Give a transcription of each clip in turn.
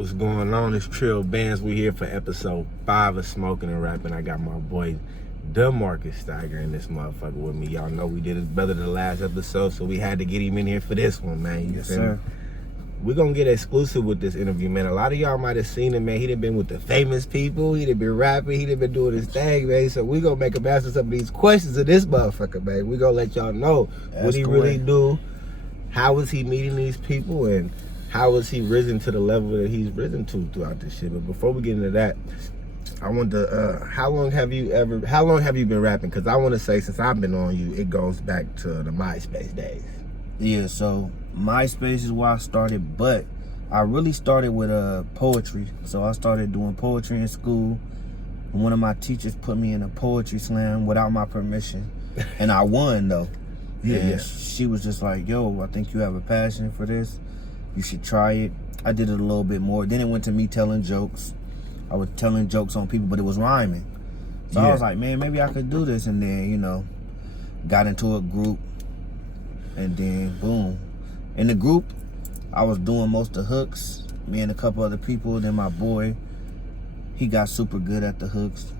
What's going on? It's Trill Banzz. We're here for episode 5 of Smoking and Rapping. I got my boy Demarcus Stigar in this motherfucker with me. Y'all know we did his brother the last episode, so we had to get him in here for this one, man. Yes, sir. We're gonna get exclusive with this interview, man. A lot of y'all might have seen him, man. He done been with the famous people. He done been rapping. He done been doing his thing, man. So we gonna make him answer some of these questions of this motherfucker, man. We gonna let y'all know what he really do. How is he meeting these people, and how has he risen to the level that he's risen to throughout this shit? But before we get into that, I want to, how long have you been rapping? Because I want to say, since I've been on you, it goes back to the MySpace days. Yeah, so MySpace is where I started, but I really started with poetry. So I started doing poetry in school. And one of my teachers put me in a poetry slam without my permission. And I won, though. Yeah. She was just like, yo, I think you have a passion for this. You should try it. I did it a little bit more. Then it went to me telling jokes. I was telling jokes on people, but it was rhyming. So I was like, man, maybe I could do this. And then, you know, got into a group. And then, boom. In the group, I was doing most of the hooks. Me and a couple other people. Then my boy, he got super good at the hooks.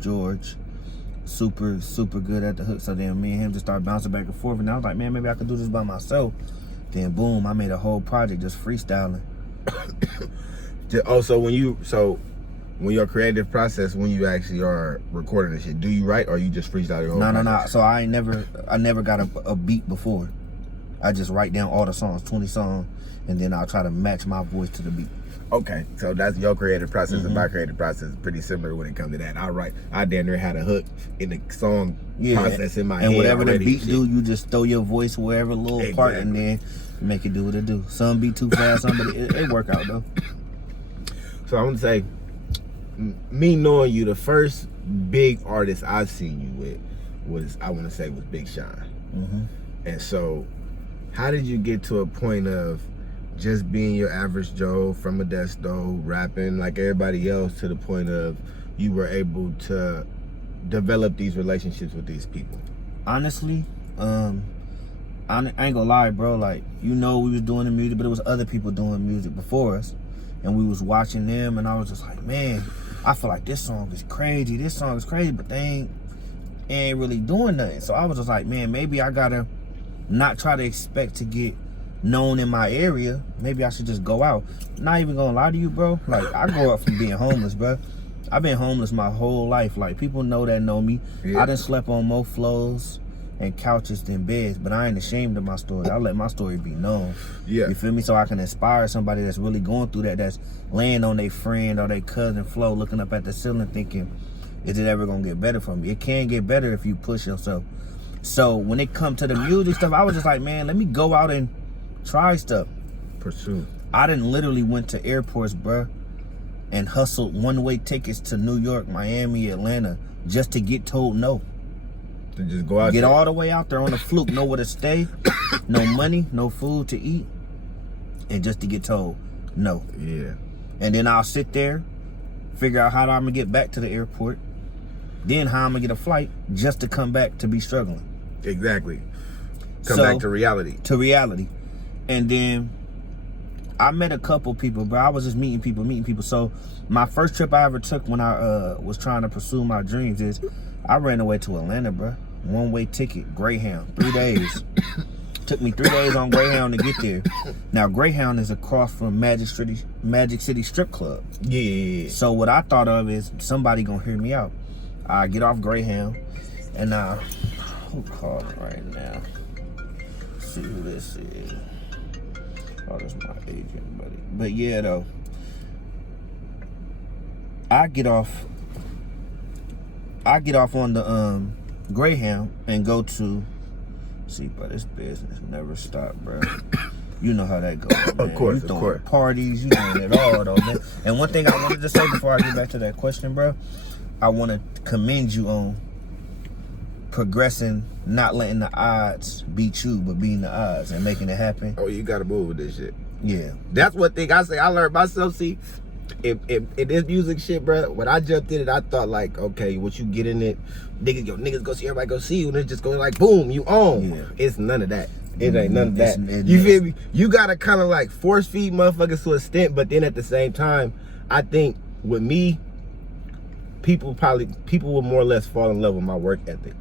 George, super good at the hooks. So then me and him just started bouncing back and forth. And I was like, man, maybe I could do this by myself. Then boom, I made a whole project just freestyling. So when your creative process, when you actually are recording this shit, do you write or you just freestyle your whole project? No. So I never got a beat before. I just write down all the songs, 20 songs, and then I'll try to match my voice to the beat. Okay, so that's your creative process, and my creative process is pretty similar when it comes to that. I damn near had a hook in the song process in my head. And whatever the already, beat do, you just throw your voice wherever little part, and then make it do what it do. Some be too fast, some but it work out though. So I want to say, me knowing you, the first big artist I've seen you with was Big Sean. And so, how did you get to a point of just being your average Joe from Modesto, rapping like everybody else, to the point of you were able to develop these relationships with these people? Honestly, I ain't gonna lie, bro. Like, you know, we was doing the music, but it was other people doing music before us, and we was watching them, and I was just like, man, I feel like this song is crazy. This song is crazy, but they ain't really doing nothing. So I was just like, man, maybe I gotta not try to expect to get known in my area. Maybe I should just go out. Not even gonna lie to you, bro. Like, I grew up from being homeless, bro. I've been homeless my whole life. Like, people know me. I done slept on more floors and couches than beds, but I ain't ashamed of my story. I let my story be known. You feel me? So I can inspire somebody that's really going through that, that's laying on their friend or their cousin floor, looking up at the ceiling thinking, is it ever gonna get better for me? It can get better if you push yourself. So when it come to the music stuff, I was just like, man, let me go out and try stuff. Pursue. I done literally went to airports, bruh, and hustled one-way tickets to New York, Miami, Atlanta, just to get told no. To just go out Get all the way out there on a fluke, nowhere to stay, no money, no food to eat, and just to get told no. Yeah. And then I'll sit there, figure out how I'm gonna get back to the airport, then how I'm gonna get a flight just to come back to be struggling. Exactly. Come back to reality. To reality. And then I met a couple people, bro. I was just meeting people. So my first trip I ever took when I was trying to pursue my dreams is I ran away to Atlanta, bro. One-way ticket, Greyhound, 3 days. Took me 3 days on Greyhound to get there. Now, Greyhound is across from Magic City Strip Club. Yeah. So what I thought of is somebody gonna hear me out. I get off Greyhound, and who calling right now? Let's see who this is. Oh, that's my agent, buddy. But yeah, though, I get off on the Greyhound and go to, see, bro, this business never stop, bro. You know how that goes, man. Of course, you throwing parties, you doing it all, though, man. And one thing I wanted to say before I get back to that question, bro, I want to commend you on progressing, not letting the odds beat you, but beating the odds and making it happen. Oh, you gotta move with this shit. Yeah. That's one thing I say. I learned myself. See, if this music shit, bro, when I jumped in it, I thought like, okay, what you get in it, niggas go see everybody go see you, and it just goes like, boom, you own. Yeah. It's none of that. It ain't none of that. You feel me? You gotta kind of like force feed motherfuckers to a extent, but then at the same time, I think with me, people will more or less fall in love with my work ethic.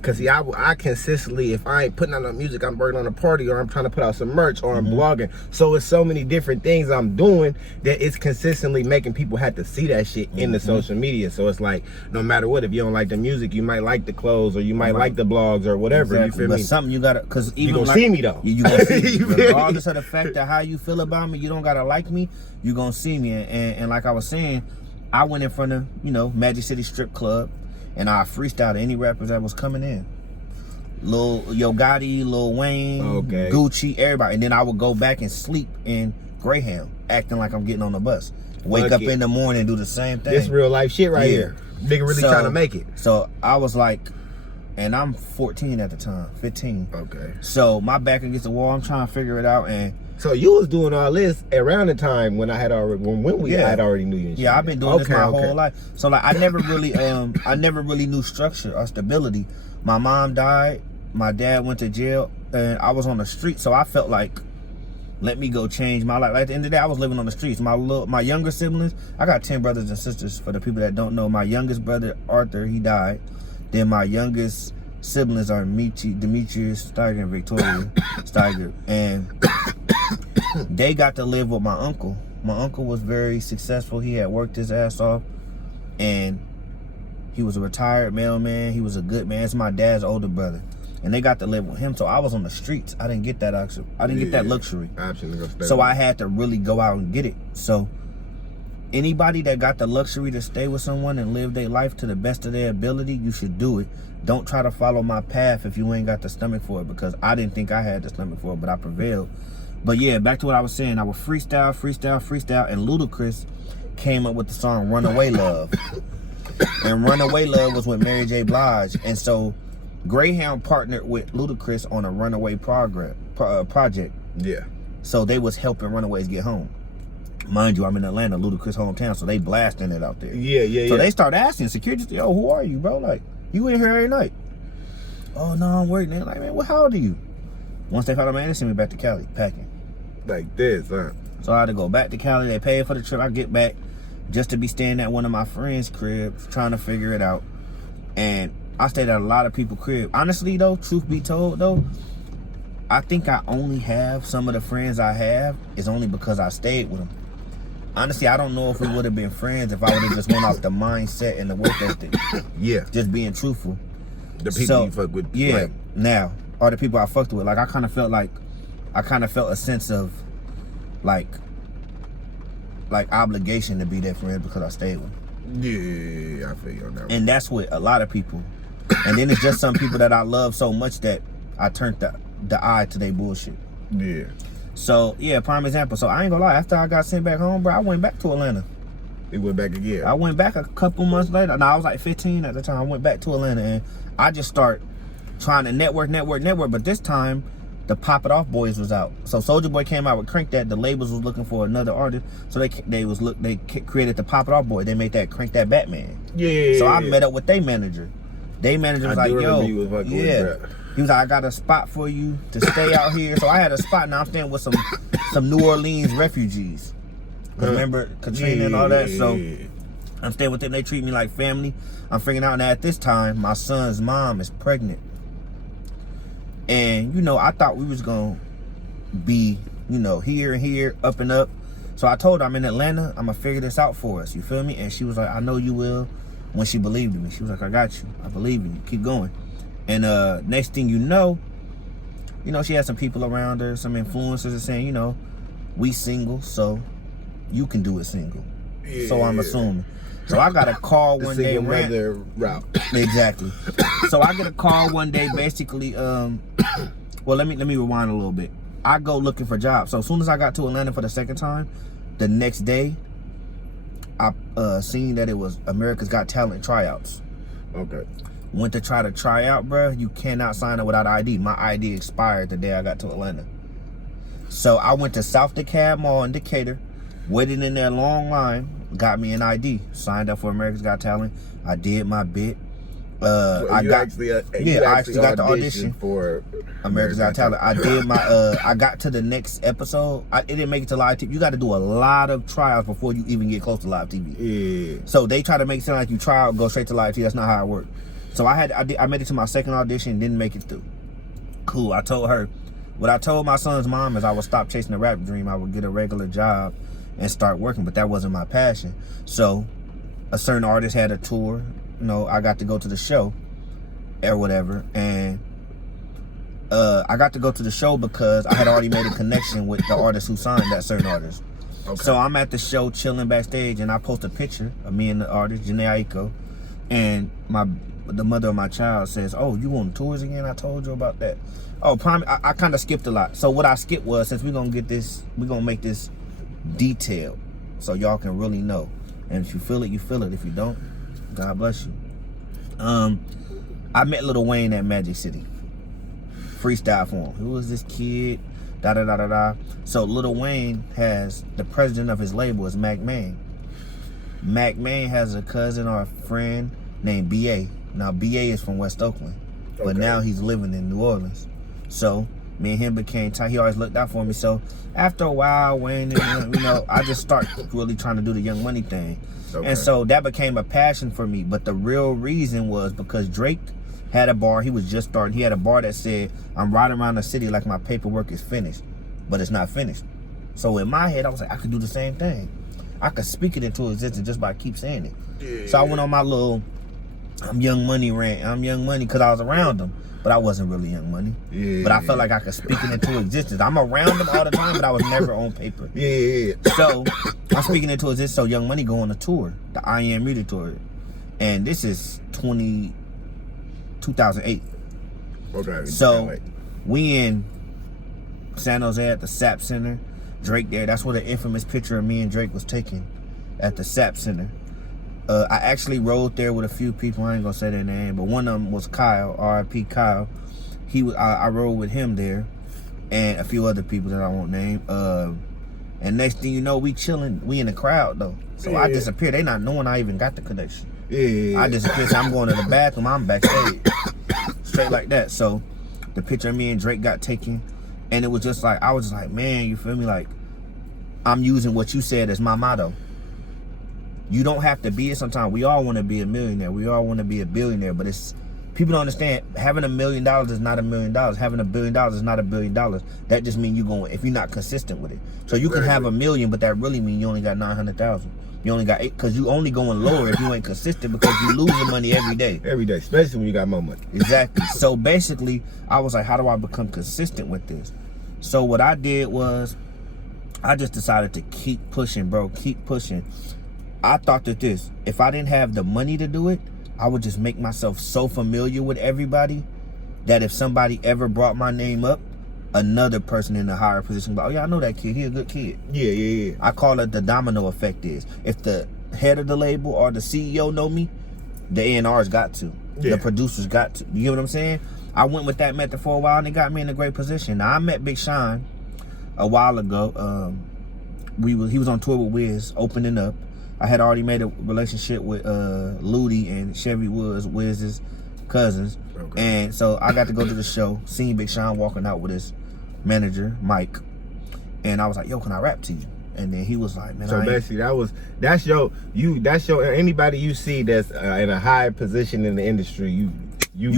Cause see, I consistently, if I ain't putting out no music, I'm working on a party, or I'm trying to put out some merch, or I'm blogging. So it's so many different things I'm doing that it's consistently making people have to see that shit in the social media. So it's like, no matter what, if you don't like the music, you might like the clothes, or you might like the blogs, or whatever. Exactly. You feel but me? Something you gotta, cause even you gonna like, see me though. You gonna see me. Regardless of the fact that how you feel about me, you don't gotta like me. You gonna see me. And like I was saying, I went in front of Magic City Strip Club, and I freestyled any rappers that was coming in. Lil Yo Gotti, Lil Wayne, Gucci, everybody. And then I would go back and sleep in Greyhound, acting like I'm getting on the bus. Wake up in the morning and do the same thing. This real life shit right here. Nigga really trying to make it. So I was like, and I'm 14 at the time, 15. Okay. So my back against the wall, I'm trying to figure it out. And so you was doing all this around the time when I had already, I had already knew you. And shit. I've been doing this my whole life. So like I never really knew structure or stability. My mom died. My dad went to jail, and I was on the street. So I felt like, let me go change my life. Like, at the end of the day, I was living on the streets. My younger siblings, I got 10 brothers and sisters. For the people that don't know, my youngest brother Arthur, he died. Then my youngest siblings are Demarcus Stigar and Victoria Stigar, and they got to live with my uncle. My uncle was very successful. He had worked his ass off, and he was a retired mailman. He was a good man. It's my dad's older brother, and they got to live with him. So I was on the streets. I didn't get that option. I didn't get that luxury. So I had to really go out and get it. So anybody that got the luxury to stay with someone and live their life to the best of their ability, you should do it. Don't try to follow my path if you ain't got the stomach for it, because I didn't think I had the stomach for it, but I prevailed. But yeah, back to what I was saying. I would freestyle, and Ludacris came up with the song Runaway Love. And Runaway Love was with Mary J. Blige. And so Greyhound partnered with Ludacris on a Runaway project. Yeah. So they was helping runaways get home. Mind you, I'm in Atlanta, Ludacris' hometown, so they blasting it out there. So they start asking security, yo, who are you, bro? Like, you in here every night? Oh, no, I'm working. They're like, man, well, how old are you? Once they found out, man, they sent me back to Cali, packing. Like this, huh? So I had to go back to Cali. They paid for the trip. I get back just to be staying at one of my friends' cribs, trying to figure it out. And I stayed at a lot of people's crib. Honestly, though, truth be told, though, I think I only have some of the friends I have is only because I stayed with them. Honestly, I don't know if we would have been friends if I would have just went off the mindset and the work ethic. Yeah. Just being truthful. The people you fuck with. Yeah. Like, now, are the people I fucked with. Like, I kind of felt a sense of, like obligation to be their friend because I stayed with them. Yeah, I feel you on that one. And that's with a lot of people. And then it's just some people that I love so much that I turned the eye to their bullshit. Yeah. So, yeah, prime example. So, I ain't gonna lie. After I got sent back home, bro, I went back to Atlanta. You went back again? I went back a couple months later. No, I was like 15 at the time. I went back to Atlanta, and I just start trying to network. But this time, the Pop It Off Boys was out. So Soulja Boy came out with Crank That. The labels was looking for another artist. So they created the Pop It Off Boy. They made that Crank That Batman. Yeah. So I met up with their manager. Their manager was like, yo, yeah. He was like, I got a spot for you to stay out here. So I had a spot. Now I'm staying with some New Orleans refugees. Remember Katrina and all that? So I'm staying with them. They treat me like family. I'm figuring out now at this time, my son's mom is pregnant. And, I thought we was going to be, here and here, up and up. So I told her I'm in Atlanta. I'm going to figure this out for us. You feel me? And she was like, I know you will. When she believed in me, she was like, I got you. I believe in you. Keep going. And next thing you know, she had some people around her, some influencers are saying, we single, so you can do it single. Yeah. So I'm assuming. So I got a call one day. Route. Exactly. So I get a call one day, basically. Well, let me rewind a little bit. I go looking for jobs. So as soon as I got to Atlanta for the second time, the next day, I seen that it was America's Got Talent tryouts. Okay. Went to try out, bro. You cannot sign up without ID. My ID expired the day I got to Atlanta. So I went to South DeKalb Mall in Decatur, waited in there long line, got me an ID, signed up for America's Got Talent. I did my bit, I got the audition for America's Got Talent. I did my I got to the next episode. It didn't make it to live TV. You got to do a lot of trials before you even get close to live TV. Yeah. So they try to make it sound like you try out, go straight to live TV. That's not how it worked. So I made it to my second audition, didn't make it through. Cool. I told her, what I told my son's mom is I would stop chasing the rap dream. I would get a regular job and start working, but that wasn't my passion. So a certain artist had a tour. You know, I got to go to the show or whatever, and I got to go to the show because I had already made a connection with the artist who signed that certain artist. Okay. So I'm at the show chilling backstage, and I post a picture of me and the artist, Janae Aiko, and the mother of my child says, "Oh, you on tours again? I told you about that." Oh, I kind of skipped a lot. So what I skipped was, since we're gonna make this detailed so y'all can really know. And if you feel it, you feel it. If you don't, God bless you. I met Lil Wayne at Magic City. Freestyle for him. Who was this kid? Da da da da da. So Lil Wayne has the president of his label is Mac Main. Mac Main has a cousin or a friend named B.A. Now B.A. is from West Oakland, but now he's living in New Orleans. So me and him became tight. He always looked out for me. So after a while, Wayne, you know, I just started really trying to do the Young Money thing. Okay. And so that became a passion for me. But the real reason was because Drake had a bar. He was just starting. He had a bar that said, "I'm riding around the city like my paperwork is finished, but it's not finished." So in my head, I was like, I could do the same thing. I could speak it into existence just by keep saying it. Yeah. So I went on my little I'm Young Money rant. I'm Young Money because I was around them, but I wasn't really Young Money. Yeah. But I felt like I could speak it into existence. I'm around them all the time, but I was never on paper. Yeah. So I'm speaking into existence. So Young Money go on a tour, the I Am Music tour, and this is 2008. Okay. So we in San Jose at the SAP Center. Drake there. That's where the infamous picture of me and Drake was taken, at the SAP Center. I actually rode there with a few people. I ain't gonna say their name, but one of them was Kyle, R.I.P. Kyle. I rode with him there, and a few other people that I won't name. And next thing you know, we chilling. We in the crowd though. So I disappeared. They not knowing I even got the connection. Yeah. I disappeared. So I'm going to the bathroom. I'm backstage, straight like that. So the picture of me and Drake got taken, and it was just like, I was just like, man, you feel me? Like, I'm using what you said as my motto. You don't have to be it sometimes. We all want to be a millionaire. We all want to be a billionaire, but people don't understand. Having $1 million is not $1 million. Having $1 billion is not $1 billion. That just means if you're not consistent with it. So you can have $1 million, but that really means you only got 900,000. You only got 8, because you only going lower if you ain't consistent, because you losing money every day. Every day, especially when you got more money. Exactly. So basically, I was like, how do I become consistent with this? So what I did was, I just decided to keep pushing, bro. Keep pushing. I thought that if I didn't have the money to do it, I would just make myself so familiar with everybody that if somebody ever brought my name up, another person in a higher position, like, oh yeah, I know that kid. He a good kid. Yeah. I call it the domino effect. If the head of the label or the CEO know me, the A&R's got to. Yeah. The producers got to. You get what I'm saying? I went with that method for a while, and it got me in a great position. Now, I met Big Sean a while ago. He was on tour with Wiz, opening up. I had already made a relationship with Ludi and Chevy Woods, Wiz's cousins. Okay. And so I got to go to the show, seeing Big Sean walking out with his manager, Mike. And I was like, yo, can I rap to you? And then he was like, man, so basically that's your anybody you see that's in a high position in the industry, you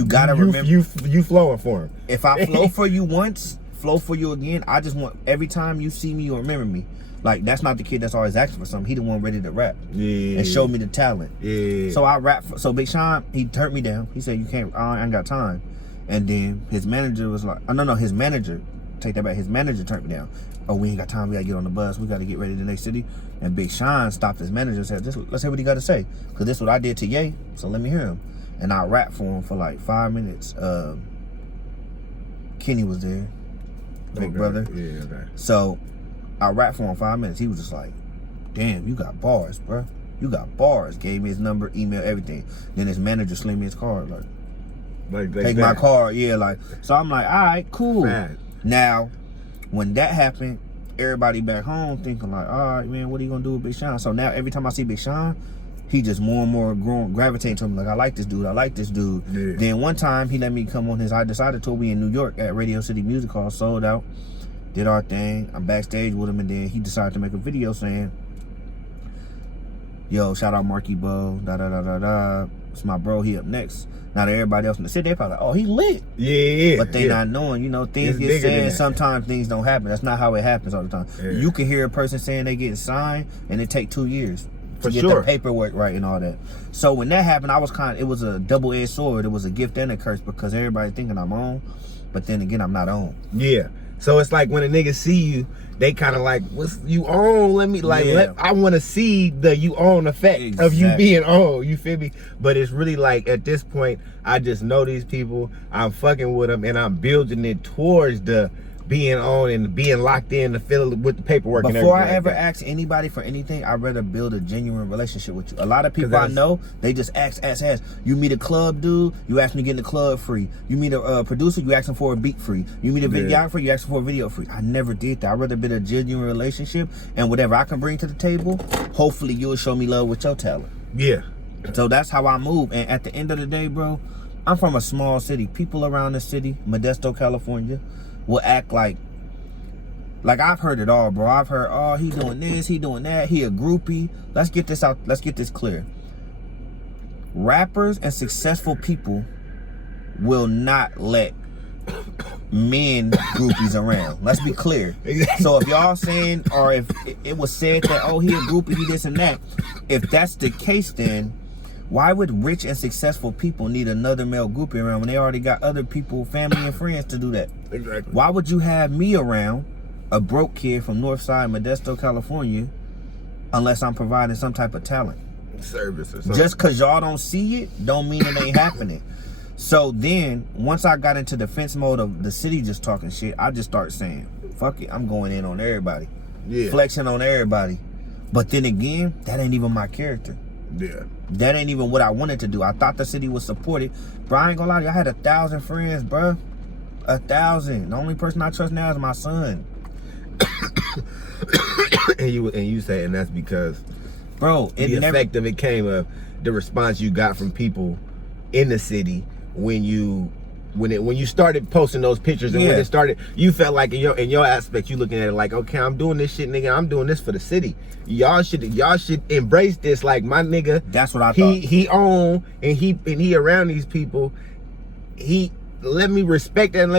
gotta remember you flowing for him. If I flow for you once, flow for you again, I just want every time you see me, you remember me. Like, that's not the kid that's always asking for something. He the one ready to rap. Yeah. And show me the talent. Yeah. So I rap. So Big Sean, he turned me down. He said, you can't, I ain't got time. And then his manager was like, oh, no, his manager, take that back. His manager turned me down. Oh, we ain't got time. We got to get on the bus. We got to get ready to the next city. And Big Sean stopped his manager and said, let's hear what he got to say. Because this is what I did to Ye. So let me hear him. And I rapped for him for like 5 minutes. Kenny was there. Big brother. Yeah, okay. So I rapped for him 5 minutes. He was just like, damn, you got bars, bro. You got bars. Gave me his number, email, everything. Then his manager slid me his card. Like take my card. Yeah, like. So I'm like, all right, cool. Man. Now, when that happened, everybody back home thinking like, all right, man, what are you going to do with Big Sean? So now every time I see Big Sean, he just more and more gravitating to him. Like, I like this dude. Yeah. Then one time he let me come on his I Decided tour. We in New York at Radio City Music Hall, sold out. Did our thing. I'm backstage with him, and then he decided to make a video saying, yo, shout out Marky Bo, it's my bro, he up next. Now that everybody else in the city, they probably like, oh, he lit. Yeah. But they not knowing, things get said, and sometimes things don't happen. That's not how it happens all the time. Yeah. You can hear a person saying they getting signed, and it take 2 years to get sure. the paperwork right and all that. So when that happened, it was a double-edged sword. It was a gift and a curse, because everybody thinking I'm on, but then again, I'm not on. Yeah. So it's like when a nigga see you, they kind of like, what's you on? I want to see the you on effect of you being on. You feel me? But it's really like, at this point, I just know these people. I'm fucking with them, and I'm building it towards the being on and being locked in to fill with the paperwork. Before and I ever like ask anybody for anything, I'd rather build a genuine relationship with you. A lot of people I know, they just ask. You meet a club dude, you ask me to get in the club free. You meet a producer, you ask him for a beat free. You meet a videographer, you ask him for a video free. I never did that. I'd rather build a genuine relationship, and whatever I can bring to the table, hopefully you'll show me love with your talent. Yeah. So that's how I move. And at the end of the day, bro, I'm from a small city. People around the city, Modesto, California, will act like I've heard it all, bro. I've heard, oh, he doing this, he doing that, he a groupie. Let's get this out. Let's get this clear. Rappers and successful people will not let men groupies around. Let's be clear. So if y'all saying, or if it was said that, oh, he a groupie, he this and that, if that's the case, then why would rich and successful people need another male groupie around when they already got other people, family and friends to do that? Exactly. Why would you have me around, a broke kid from Northside Modesto, California, unless I'm providing some type of talent? Service or something. Just because y'all don't see it, don't mean it ain't happening. So then, once I got into defense mode of the city just talking shit, I just start saying, fuck it, I'm going in on everybody. Yeah. Flexing on everybody. But then again, that ain't even my character. Yeah. That ain't even what I wanted to do. I thought the city was supported. Bro, I ain't gonna lie to you, I had 1,000 friends, bro. 1,000. The only person I trust now is my son. and you say, and that's because, bro, the effect of it came of the response you got from people in the city when you started posting those pictures, and when it started, you felt like in your aspect, you looking at it like, okay, I'm doing this shit, nigga. I'm doing this for the city. Y'all should embrace this. Like, my nigga, that's what I thought. He on and he around these people. He let me respect that and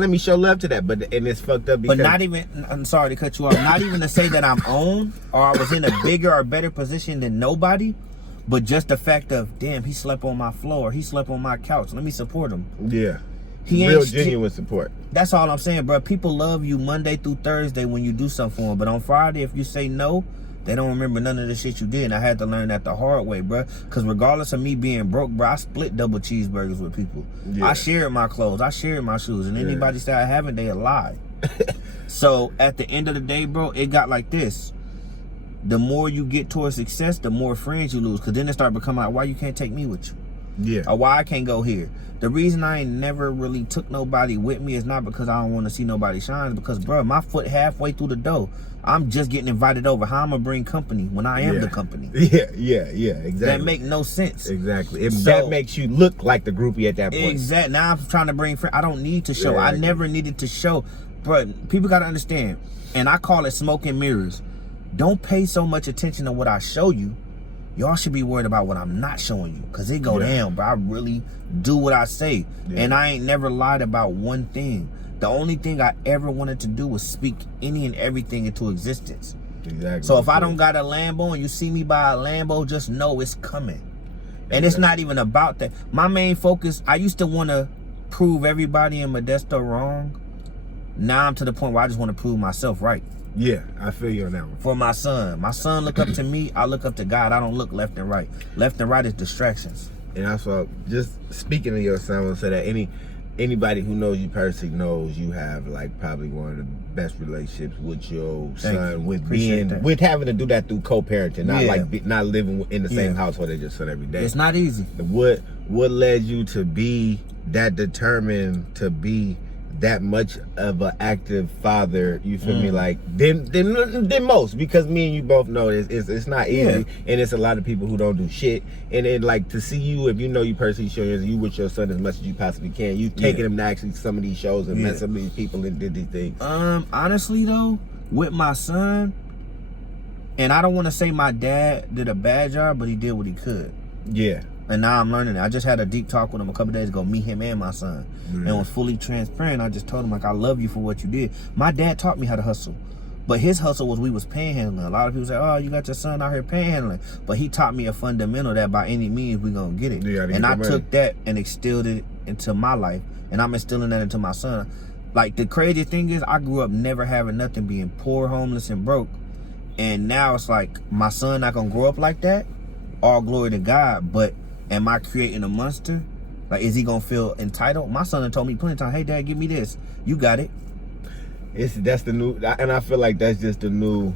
let me show love to that. But it's fucked up because, but not even, I'm sorry to cut you off. Not even to say that I'm on or I was in a bigger or better position than nobody. But just the fact of, damn, he slept on my floor, he slept on my couch. Let me support him. Yeah. He real ain't genuine support. That's all I'm saying, bro. People love you Monday through Thursday when you do something for them. But on Friday, if you say no, they don't remember none of the shit you did. And I had to learn that the hard way, bro. Because regardless of me being broke, bro, I split double cheeseburgers with people. Yeah. I shared my clothes. I shared my shoes. And anybody say I haven't, they a lie. So at the end of the day, bro, it got like this. The more you get towards success, the more friends you lose. Because then it start becoming like, why you can't take me with you? Yeah. Or why I can't go here. The reason I ain't never really took nobody with me is not because I don't want to see nobody shine. It's because, bro, my foot halfway through the door. I'm just getting invited over. How I'm going to bring company when I am the company? Yeah, exactly. That make no sense. Exactly. That makes you look like the groupie at that point. Exactly. Now I'm trying to bring friends. I don't need to show. I never needed to show. Bro, people got to understand. And I call it smoke and mirrors. Don't pay so much attention to what I show you. Y'all should be worried about what I'm not showing you. Because it go down, bro. I really do what I say. Yeah. And I ain't never lied about one thing. The only thing I ever wanted to do was speak any and everything into existence. Exactly. So if I don't got a Lambo and you see me buy a Lambo, just know it's coming. And it's not even about that. My main focus, I used to want to prove everybody in Modesto wrong. Now I'm to the point where I just want to prove myself right. Yeah, I feel you on that one. For my son. My son look up to me. I look up to God. I don't look left and right. Left and right is distractions. And also, just speaking of your son, I want to say that anybody who knows you personally knows you have like probably one of the best relationships with your son, with having to do that through co-parenting, not not living in the same household as your son every day. It's not easy. What led you to be that determined to be that much of an active father, you feel me, like than most, because me and you both know it's not easy, and it's a lot of people who don't do shit, and then like to see you, if you know you personally showing you with your son as much as you possibly can, you taking him to actually some of these shows and met some of these people and did these things. Honestly though, with my son, and I don't want to say my dad did a bad job, but he did what he could. Yeah. And now I'm learning it. I just had a deep talk with him a couple days ago, me, him, and my son. And was fully transparent. I just told him, like, I love you for what you did. My dad taught me how to hustle. But his hustle was we was panhandling. A lot of people say, oh, you got your son out here panhandling. But he taught me a fundamental that by any means we gonna get it. And I took that and instilled it into my life. And I'm instilling that into my son. Like, the crazy thing is, I grew up never having nothing, being poor, homeless, and broke. And now it's like, my son not gonna grow up like that. All glory to God, but am I creating a monster? Like, is he gonna feel entitled? My son told me plenty of times, hey dad, give me this. You got it. That's the new, and I feel like that's just the new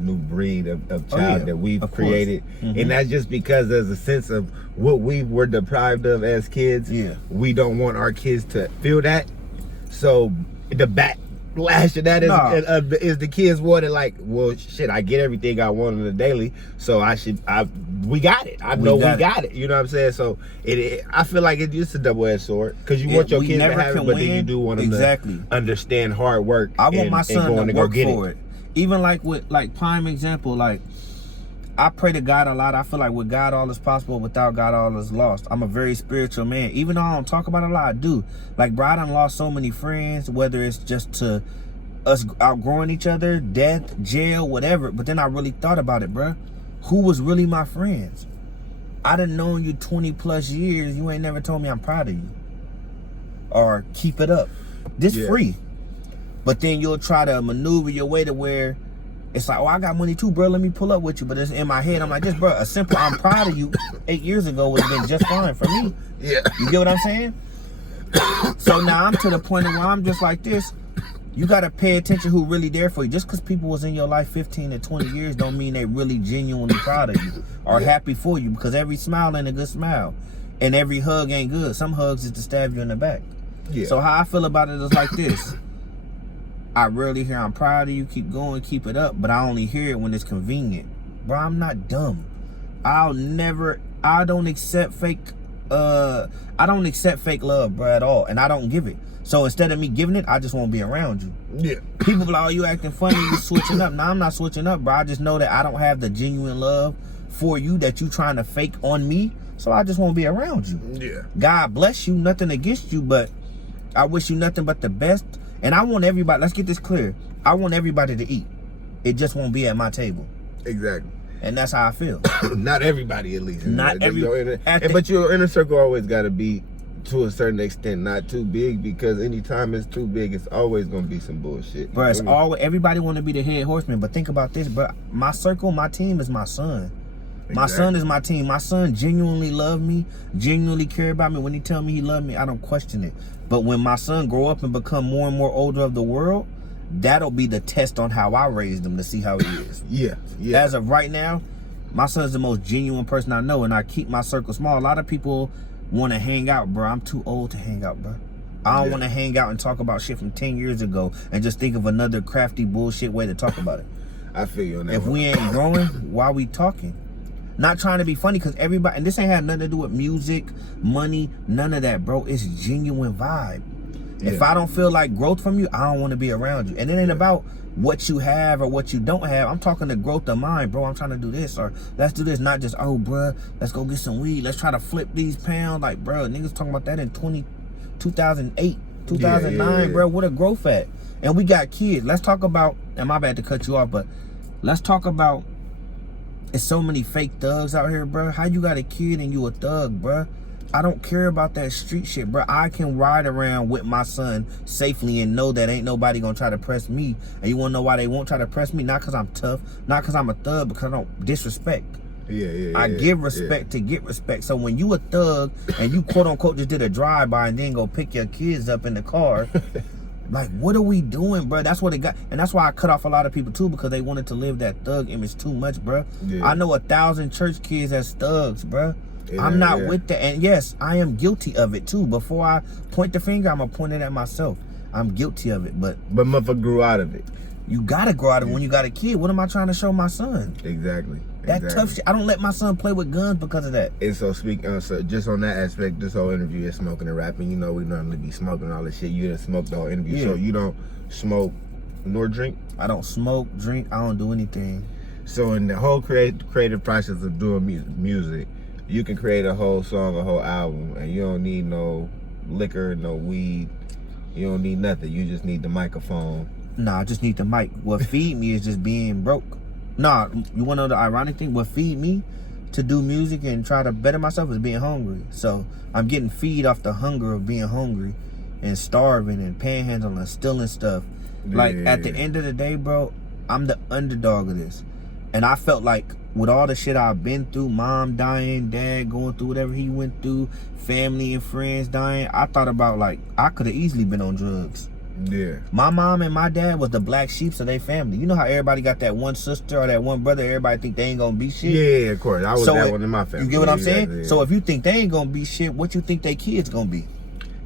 breed of child that we've created. And that's just because there's a sense of what we were deprived of as kids. We don't want our kids to feel that. So the backlash of that is the kids wanted, like, well, shit, I get everything I want on the daily, so we got it. I know we got it. You know what I'm saying? So I feel like it's just a double-edged sword, because you want your kids to have it, but then you do want them to understand hard work. I want my son to work for it. Even like with, like, prime example, like, I pray to God a lot. I feel like with God all is possible, without God all is lost. I'm a very spiritual man. Even though I don't talk about it a lot, I do. Like, bro, I done lost so many friends, whether it's just to us outgrowing each other, death, jail, whatever. But then I really thought about it, bro. Who was really my friends? I done known you 20 plus years. You ain't never told me I'm proud of you. Or keep it up. This free. But then you'll try to maneuver your way to where it's like, oh, I got money too, bro. Let me pull up with you. But it's in my head, I'm like, this, bro, a simple I'm proud of you 8 years ago would have been just fine for me. You get what I'm saying? So now I'm to the point where I'm just like this. You got to pay attention who really there for you. Just because people was in your life 15 to 20 years don't mean they really genuinely proud of you or happy for you, because every smile ain't a good smile. And every hug ain't good. Some hugs is to stab you in the back. So how I feel about it is like this. I rarely hear I'm proud of you, keep going, keep it up, but I only hear it when it's convenient. Bro, I'm not dumb. I don't accept fake love, bro, at all. And I don't give it. So instead of me giving it, I just won't be around you. People be like, oh, you acting funny, you switching up. Nah, I'm not switching up, bro. I just know that I don't have the genuine love for you that you trying to fake on me. So I just won't be around you. God bless you, nothing against you, but I wish you nothing but the best. And I want everybody, let's get this clear. I want everybody to eat. It just won't be at my table. Exactly. And that's how I feel. Not everybody, at least. Not everybody. But your inner circle always got to be, to a certain extent, not too big, because anytime it's too big, it's always going to be some bullshit. Bro, it's always, everybody want to be the head horseman. But think about this, bro. My circle, my team is my son. My son is my team. My son genuinely love me, genuinely care about me. When he tell me he love me, I don't question it. But when my son grow up and become more and more older of the world, that'll be the test on how I raised him to see how he is. As of right now, my son's the most genuine person I know, and I keep my circle small. A lot of people want to hang out, bro. I'm too old to hang out, bro. I don't want to hang out and talk about shit from 10 years ago and just think of another crafty bullshit way to talk about it. I feel you on that. If we ain't growing, why we talking? Not trying to be funny, because everybody, and this ain't had nothing to do with music, money, none of that, bro. It's genuine vibe. If I don't feel like growth from you, I don't want to be around you. And it ain't about what you have or what you don't have. I'm talking the growth of mind, bro. I'm trying to do this, or let's do this. Not just, oh, bro, let's go get some weed. Let's try to flip these pounds. Like, bro, niggas talking about that in 2008, 2009, bro. What a growth at? And we got kids. Let's talk about, and my bad to cut you off, but let's talk about, it's so many fake thugs out here, bro. How you got a kid and you a thug, bro? I don't care about that street shit, bro. I can ride around with my son safely and know that ain't nobody gonna try to press me. And you wanna know why they won't try to press me? Not because I'm tough, not because I'm a thug, because I don't disrespect. I give respect to get respect. So when you a thug and you quote unquote just did a drive-by and then go pick your kids up in the car, like, what are we doing, bro? That's what it got. And that's why I cut off a lot of people too, because they wanted to live that thug image too much, bro. I know 1,000 church kids as thugs, bro. I'm not with that. And yes, I am guilty of it too. Before I point the finger, I'm gonna point it at myself. I'm guilty of it, but motherfucker grew out of it. You gotta grow out of it when you got a kid. What am I trying to show my son? Exactly. That tough shit. I don't let my son play with guns because of that. And so so just on that aspect, this whole interview is smoking and rapping. You know, we normally be smoking all this shit. You didn't smoke the whole interview, so you don't smoke nor drink. I don't smoke, drink. I don't do anything. So in the whole creative process of doing music, you can create a whole song, a whole album, and you don't need no liquor, no weed. You don't need nothing. You just need the microphone. Nah, I just need the mic. What feed me is just being broke. Nah, you want to know the ironic thing? What feed me to do music and try to better myself is being hungry. So I'm getting feed off the hunger of being hungry and starving and panhandling and stealing stuff. Like, at the end of the day, bro, I'm the underdog of this. And I felt like with all the shit I've been through, mom dying, dad going through whatever he went through, family and friends dying, I thought about, like, I could have easily been on drugs. Yeah. My mom and my dad was the black sheeps of their family. You know how everybody got that one sister or that one brother, everybody think they ain't gonna be shit? Yeah, of course. I was that one in my family. You get what I'm saying? Yeah. So if you think they ain't gonna be shit, what you think they kids gonna be?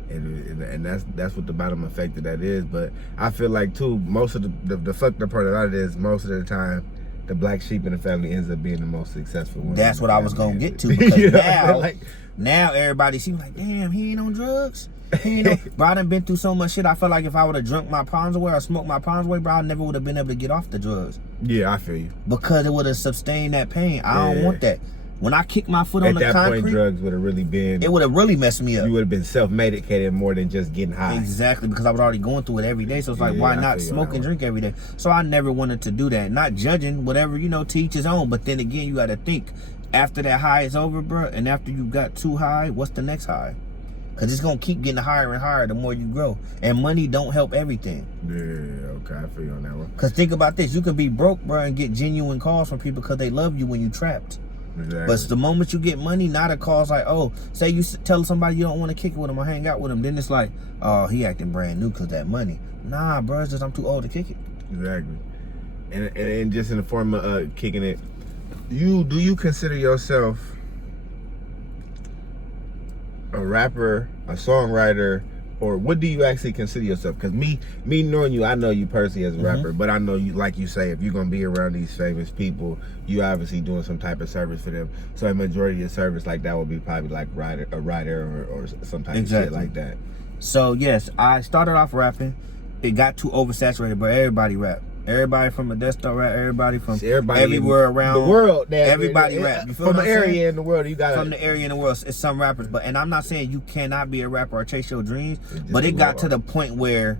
And that's what the bottom effect of that is. But I feel like too, most of the fucked up part of that is most of the time the black sheep in the family ends up being the most successful one. That's what I was gonna get to, because now everybody seems like, damn, he ain't on drugs. He ain't bro, I done been through so much shit. I felt like if I would have drunk my problems away or smoked my problems away, bro, I never would have been able to get off the drugs. Yeah, I feel you. Because it would have sustained that pain. I don't want that. When I kick my foot on the concrete, at that point, drugs would have really been... It would have really messed me up. You would have been self-medicated more than just getting high. Exactly, because I was already going through it every day. So it's like, why not smoke and drink every day? So I never wanted to do that. Not judging, whatever, you know, to each his own. But then again, you got to think, after that high is over, bro, and after you got too high, what's the next high? Because it's going to keep getting higher and higher the more you grow. And money don't help everything. Yeah, okay, I feel you on that one. Because think about this. You can be broke, bro, and get genuine calls from people because they love you when you trapped. Exactly. But the moment you get money, now the call's like, oh, say you tell somebody you don't want to kick it with them or hang out with them, then it's like, oh, he acting brand new because that money. Nah, bro, it's just I'm too old to kick it. Exactly. And just in the form of kicking it, do you consider yourself a rapper, a songwriter, or what do you actually consider yourself? Because me knowing you, I know you personally as a rapper, but I know you, like you say, if you're gonna be around these famous people, you obviously doing some type of service for them. So a majority of service like that would be probably like a writer or some type of shit like that. So yes, I started off rapping. It got too oversaturated, but everybody rap. Everybody from the desktop rap. Everybody from everywhere around the world. Everybody rap. You feel from what the I'm area saying? in the world, you got from the area in the world. It's some rappers, and I'm not saying you cannot be a rapper or chase your dreams, but it got to the point where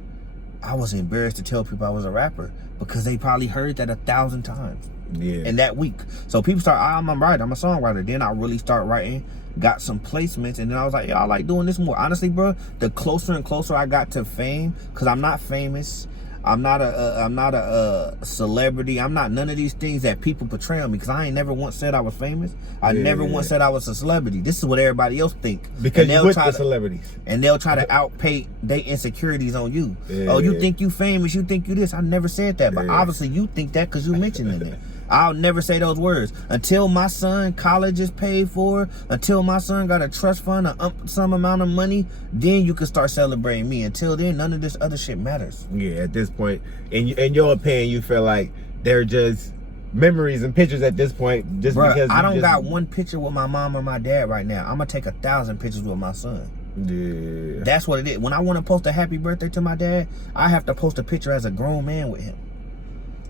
I was embarrassed to tell people I was a rapper because they probably heard that 1,000 times. Yeah. In that week. So people start, I'm a writer, I'm a songwriter. Then I really start writing, got some placements, and then I was like, I like doing this more. Honestly, bro, the closer and closer I got to fame, because I'm not famous, I'm not a celebrity, I'm not none of these things that people portray on me, because I ain't never once said I was famous. I never once said I was a celebrity. This is what everybody else think. Because you're with the celebrities. And they'll try to outpay their insecurities on you. Oh, you think you famous, you think you this. I never said that, but obviously you think that because you mentioned it. I'll never say those words. Until my son college is paid for, until my son got a trust fund, some amount of money, then you can start celebrating me. Until then, none of this other shit matters. Yeah, at this point, in your opinion, you feel like they're just memories and pictures at this point, just because I don't got one picture with my mom or my dad right now. I'm gonna take 1,000 pictures with my son. Yeah. That's what it is. When I want to post a happy birthday to my dad, I have to post a picture as a grown man with him.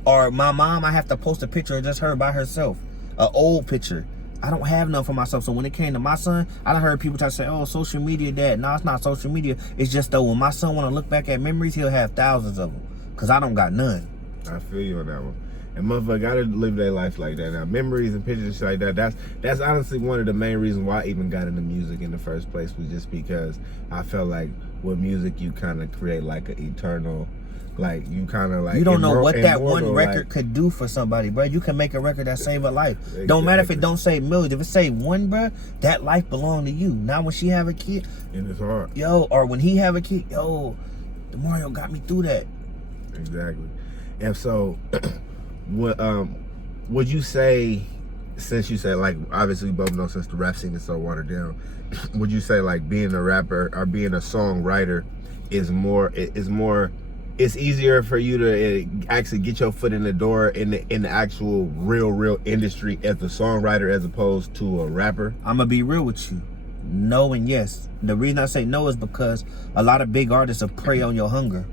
Or my mom, I have to post a picture of just her by herself. An old picture. I don't have none for myself. So when it came to my son, I done heard people try to say, oh, social media, dad. No, it's not social media. It's just though when my son want to look back at memories, he'll have thousands of them. Because I don't got none. I feel you on that one. And motherfucker gotta live their life like that. Now, memories and pictures like that, that's honestly one of the main reasons why I even got into music in the first place, was just because I felt like with music, you kind of create like an eternal... Like, you kind of like... You don't know what that one record could do for somebody, bro. You can make a record that save a life. Exactly. Don't matter if it don't save millions. If it save one, bro, that life belong to you. Now when she have a kid... And it's hard. Yo, or when he have a kid, yo, DeMario got me through that. Exactly. And so, would you say since you said, like, obviously we both know since the rap scene is so watered down, would you say like being a rapper or being a songwriter is more it's easier for you to actually get your foot in the door in the actual real industry as a songwriter as opposed to a rapper? I'm gonna be real with you. No and yes. The reason I say no is because a lot of big artists will prey on your hunger.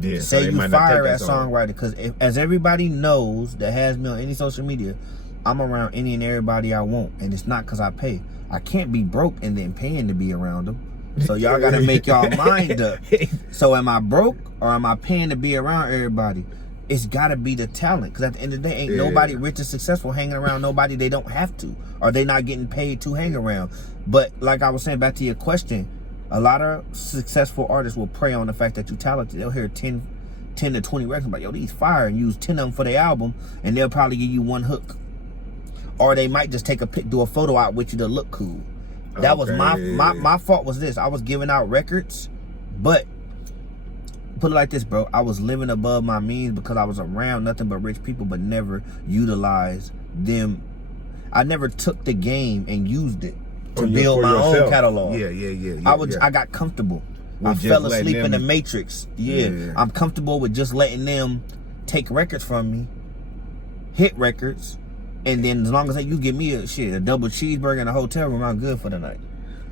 Yeah, Say so you fire as songwriter, because as everybody knows that has me on any social media, I'm around any and everybody I want, and it's not because I pay. I can't be broke and then paying to be around them. So y'all gotta make y'all mind up. So am I broke or am I paying to be around everybody? It's gotta be the talent, because at the end of the day, ain't nobody rich and successful hanging around nobody they don't have to, or they not getting paid to hang around. But like I was saying, back to your question, a lot of successful artists will prey on the fact that you're talented. They'll hear 10 to 20 records, like, yo, these fire, and use 10 of them for their album, and they'll probably give you one hook. Or they might just take do a photo out with you to look cool. That was my fault was this. I was giving out records, but put it like this, bro. I was living above my means because I was around nothing but rich people, but never utilized them. I never took the game and used it to build my own catalog. I got comfortable. I fell asleep in the matrix. I'm comfortable with just letting them take records from me, hit records, and then as long as you give me a double cheeseburger in a hotel room, I'm good for the night.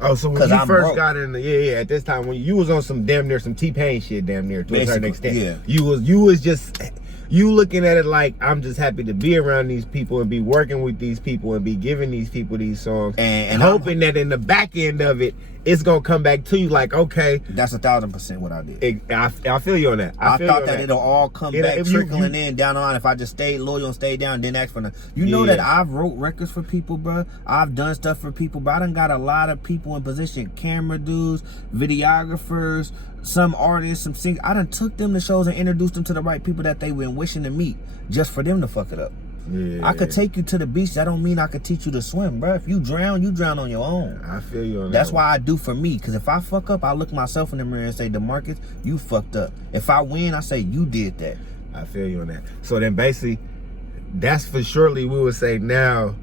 Oh, so when you first got in the at this time when you was on some damn near some T-Pain shit, damn near to a certain extent, you was just looking at it like, I'm just happy to be around these people and be working with these people and be giving these people these songs and hoping that in the back end of it, it's gonna come back to you like, okay. That's 1,000% what I did. I feel you on that. I thought that it'll all come back trickling in down the line if I just stayed loyal and stayed down and didn't ask for nothing. You know that I've wrote records for people, bro. I've done stuff for people, but I done got a lot of people in position. Camera dudes, videographers, some artists, some singers. I done took them to shows and introduced them to the right people that they been wishing to meet just for them to fuck it up. I could take you to the beach. That don't mean I could teach you to swim, bro. If you drown on your own. I feel you on that. That's why I do for me. Because if I fuck up, I look myself in the mirror and say, Demarcus, you fucked up. If I win, I say, you did that. I feel you on that. So then basically, that's for surely we would say now,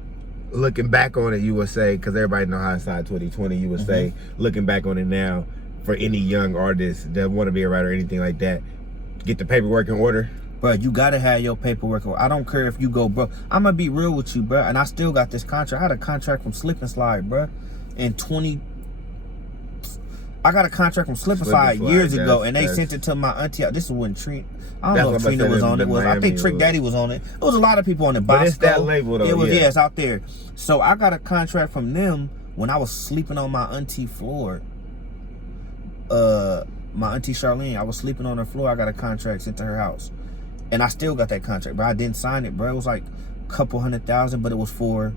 looking back on it, you would say, because everybody know hindsight 2020, you would say, looking back on it now, for any young artist that want to be a writer or anything like that, get the paperwork in order. Bro, you gotta have your paperwork. I don't care if you go, bro. I'm gonna be real with you, bro. And I still got this contract. I had a contract from Slip and Slide, bro. I got a contract from Slip and Slide years ago, and they sent it to my auntie. This is when I don't know if Trina was on it. I think Trick Daddy was on it. There was a lot of people on it. But it's that label, though. It was, it's out there. So I got a contract from them when I was sleeping on my auntie floor. My auntie Charlene, I was sleeping on her floor. I got a contract sent to her house. And I still got that contract, but I didn't sign it, bro. It was like a couple $100,000, but it was for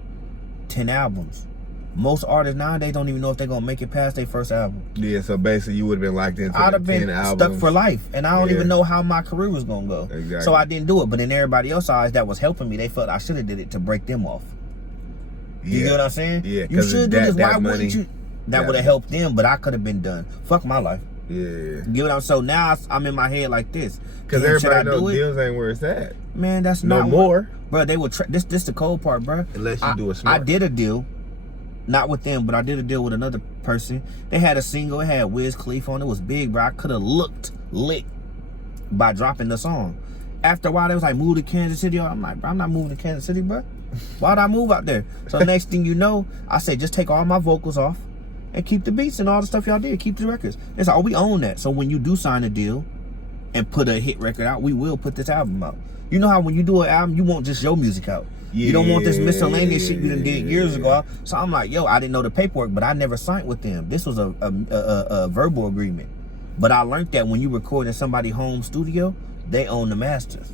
10 albums. Most artists nowadays don't even know if they're gonna make it past their first album. Yeah, so basically you would have been locked into I'd have been 10 albums. Stuck for life, and I don't even know how my career was gonna go. Exactly. So I didn't do it. But in everybody else's eyes that was helping me, they felt I should have did it to break them off. You know what I'm saying? Yeah, you should do this. Why wouldn't you? That would have helped them, but I could have been done. Fuck my life. Yeah. You know what I'm saying? So now I'm in my head like this. Because everybody knows deals ain't where it's at. Man, that's no not more. Bro, they would this the cold part, bro. Unless you do it smart. I did a deal. Not with them, but I did a deal with another person. They had a single. It had Wiz Khalifa on it. It was big, bro. I could have looked lit by dropping the song. After a while, they was like, move to Kansas City. I'm like, bro, I'm not moving to Kansas City, bro. Why'd I move out there? So next thing you know, I said, just take all my vocals off and keep the beats and all the stuff y'all did. Keep the records. It's like, oh, we own that. So when you do sign a deal and put a hit record out, we will put this album out. You know how when you do an album, you want just your music out. You don't want this miscellaneous shit you done did years ago. So I'm like, yo, I didn't know the paperwork, but I never signed with them. This was a verbal agreement. But I learned that when you record in somebody's home studio, they own the masters.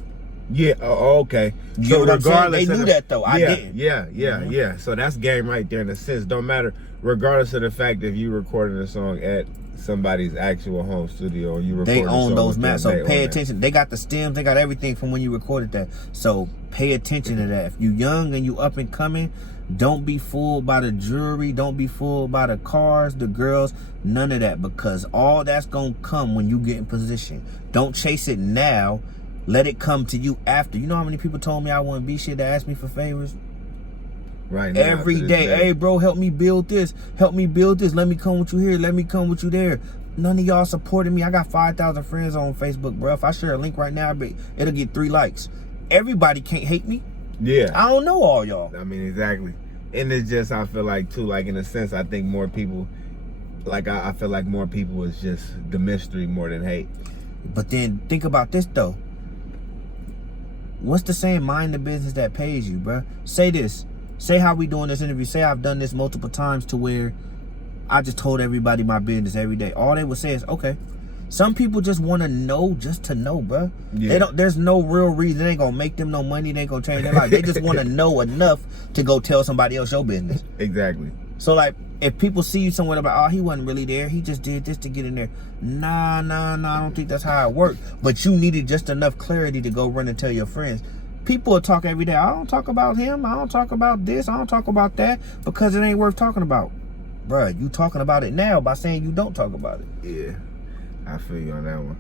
Yeah, okay. You know what I'm saying? They knew that though. I didn't. Yeah. So that's game right there in a sense. Don't matter, regardless of the fact if you recorded a song at somebody's actual home studio or you recorded. They own those masters. So pay attention. They got the stems. They got everything from when you recorded that. So pay attention to that. If you young and you up and coming, don't be fooled by the jewelry. Don't be fooled by the cars, the girls, none of that, because all that's gonna come when you get in position. Don't chase it now. Let it come to you after. You know how many people told me I wouldn't be shit to ask me for favors? right now. Every day. Hey, bro, help me build this. Help me build this. Let me come with you here. Let me come with you there. None of y'all supporting me. I got 5,000 friends on Facebook, bro. If I share a link right now, it'll get 3 likes. Everybody can't hate me. Yeah. I don't know all y'all. I mean, exactly. And it's just, I feel like, too, like, in a sense, I think more people, like, I feel like more people is just the mystery more than hate. But then think about this, though. What's the saying? Mind the business that pays you, bro. Say this. Say how we doing this interview. Say I've done this multiple times to where I just told everybody my business every day. All they would say is, okay. Some people just want to know just to know, bro. Yeah. They don't. There's no real reason. It ain't gonna make them no money. They ain't gonna change their life. They just want to know enough to go tell somebody else your business. Exactly. So like, if people see you somewhere, they're like, oh, he wasn't really there. He just did this to get in there. Nah. I don't think that's how it worked. But you needed just enough clarity to go run and tell your friends. People will talk every day. I don't talk about him. I don't talk about this. I don't talk about that because it ain't worth talking about. Bruh, you talking about it now by saying you don't talk about it. Yeah. I feel you on that one.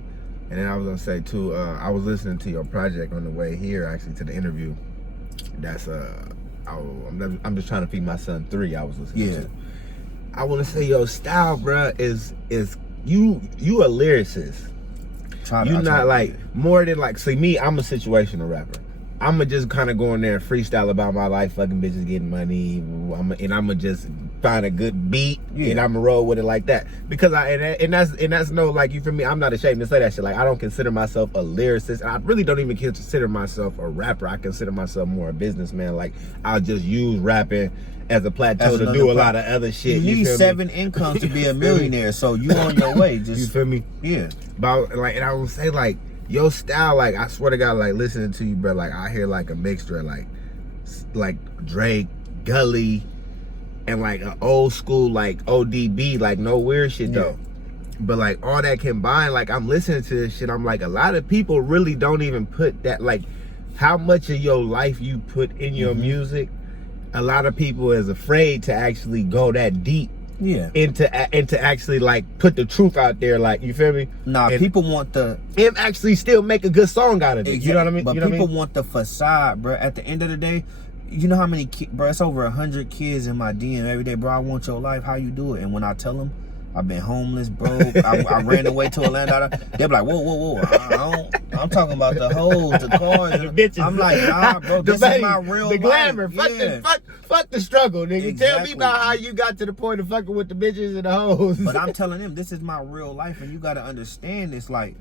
And then I was gonna say too, I was listening to your project on the way here, actually, to the interview. That's I'm just trying to feed my son 3. I was listening to. I want to say your style, bruh, is you a lyricist. You not like more than like. See me, I'm a situational rapper. I'ma just kind of go in there and freestyle about my life, fucking bitches, getting money, and I'ma just find a good beat and I'ma roll with it like that. Because that's no, like, you feel me? I'm not ashamed to say that shit. Like, I don't consider myself a lyricist. I really don't even consider myself a rapper. I consider myself more a businessman. Like, I'll just use rapping as a plateau to do a lot of other shit. You need 7 incomes to be a millionaire, so you on your way. Just, you feel me? Yeah. But like, and I would say like, your style, like, I swear to God, like, listening to you, bro, like, I hear like a mixture of like Drake, Gully, and like an old school like ODB, like no weird shit though. But like all that combined, like I'm listening to this shit, I'm like, a lot of people really don't even put that, like how much of your life you put in your music. A lot of people is afraid to actually go that deep. Yeah. And to actually like put the truth out there, like, you feel me? Nah, and people want the and actually still make a good song out of it. Exactly. You know what I mean? But you know people want the facade, bro. At the end of the day, you know how many kids, bro? It's over 100 kids in my DM every day, bro. I want your life. How you do it? And when I tell them I've been homeless, bro, I ran away to Atlanta, they're like, whoa. I'm talking about the hoes, the cars, the bitches. I'm like, nah, bro, this is my real life. The glamour. Yeah. Fuck the struggle, nigga. Exactly. Tell me about how you got to the point of fucking with the bitches and the hoes. But I'm telling them, this is my real life, and you got to understand this, like,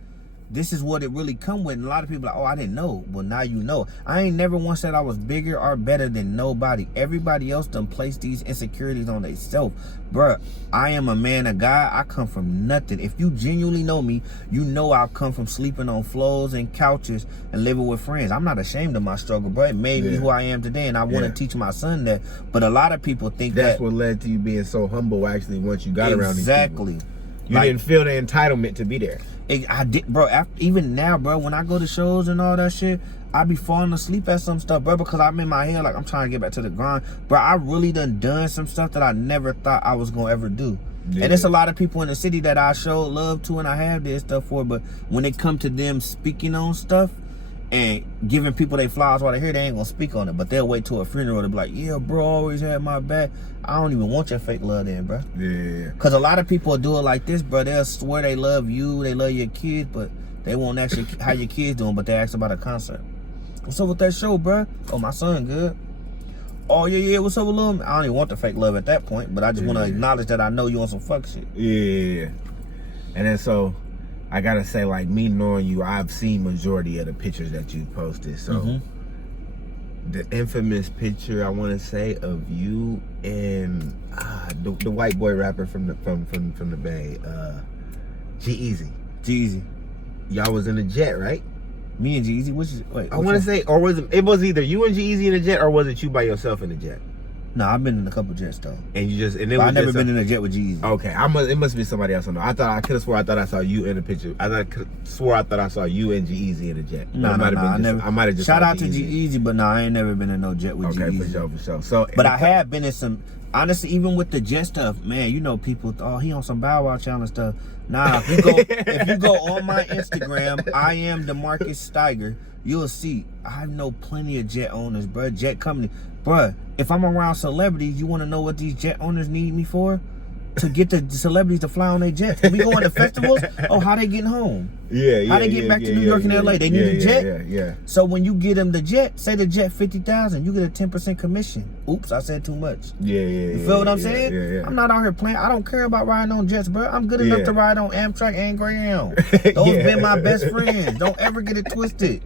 this is what it really come with. And a lot of people are like, oh, I didn't know. Well, now you know. I ain't never once said I was bigger or better than nobody. Everybody else done placed these insecurities on themselves. Bruh, I am a man, a guy. I come from nothing. If you genuinely know me, you know I've come from sleeping on floors and couches and living with friends. I'm not ashamed of my struggle, bro. It made me who I am today, and I want to teach my son that. But a lot of people think that's what led to you being so humble, actually, once you got around these people. Exactly. You didn't feel the entitlement to be there. I did, bro. Even now, bro, when I go to shows and all that shit, I be falling asleep at some stuff, bro, because I'm in my head like I'm trying to get back to the grind. Bro, I really done some stuff that I never thought I was gonna ever do. Yeah. And there's a lot of people in the city that I show love to and I have this stuff for, but when it come to them speaking on stuff and giving people their flowers while they're here, they ain't gonna speak on it, but they'll wait till a funeral to be like, yeah, bro, always had my back. I don't even want your fake love then, bro. Yeah. Because a lot of people do it like this, bro. They'll swear they love you, they love your kids, but they won't ask you how your kids doing, but they ask about a concert. What's up with that show, bro? Oh, my son good. Oh, yeah, what's up with him? I don't even want the fake love at that point, but I just want to acknowledge that I know you on some fuck shit. Yeah. And then so, I gotta say, like, me knowing you, I've seen majority of the pictures that you posted. So the infamous picture, I want to say, of you and the white boy rapper from the Bay, G-Eazy. Y'all was in a jet, right? Me and G-Eazy, wait. I want to say, or was it was either you and G-Eazy in a jet, or was it you by yourself in a jet? No, I've been in a couple jets though. And you just I've never been in a jet with G-Eazy. Okay, it must be somebody else. I could have swore I thought I saw you in the picture. I thought I saw you and G-Eazy in a jet. No, I might have just. Shout out to G-Eazy, but no, I ain't never been in no jet with G-Eazy. Okay, for sure. So, but I have been in some. honestly, even with the jet stuff, man, you know, people, oh, he on some Bow Wow channel stuff. Nah, if you go on my Instagram, I am Demarcus Stigar, you'll see I know plenty of jet owners, bro, jet company. Bro, if I'm around celebrities, you want to know what these jet owners need me for? To get the celebrities to fly on their jets. We going to festivals. Oh, how they getting home? How they get back to New York and LA? They need a jet. So when you get them the jet, say the jet 50,000, you get a 10% commission. Oops, I said too much. You feel what I'm saying? I'm not out here playing. I don't care about riding on jets, bro. I'm good enough to ride on Amtrak and Greyhound. Those been my best friends. Don't ever get it twisted.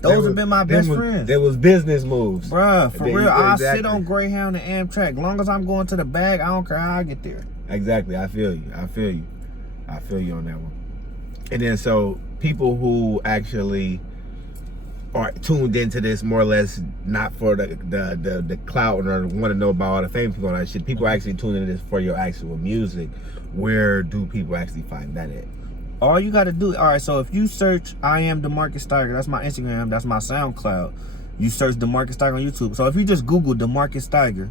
Those have been my best friends. There was business moves. Bruh, for real, I'll sit on Greyhound and Amtrak. Long as I'm going to the bag, I don't care how I get there. Exactly. I feel you on that one. And then so people who actually are tuned into this more or less not for the clout or want to know about all the famous people and that shit. People actually tune into this for your actual music. Where do people actually find that at? All you got to do, all right, so if you search I am Demarcus Stigar, that's my Instagram, that's my SoundCloud. You search Demarcus Stigar on YouTube. So if you just Google Demarcus Stigar,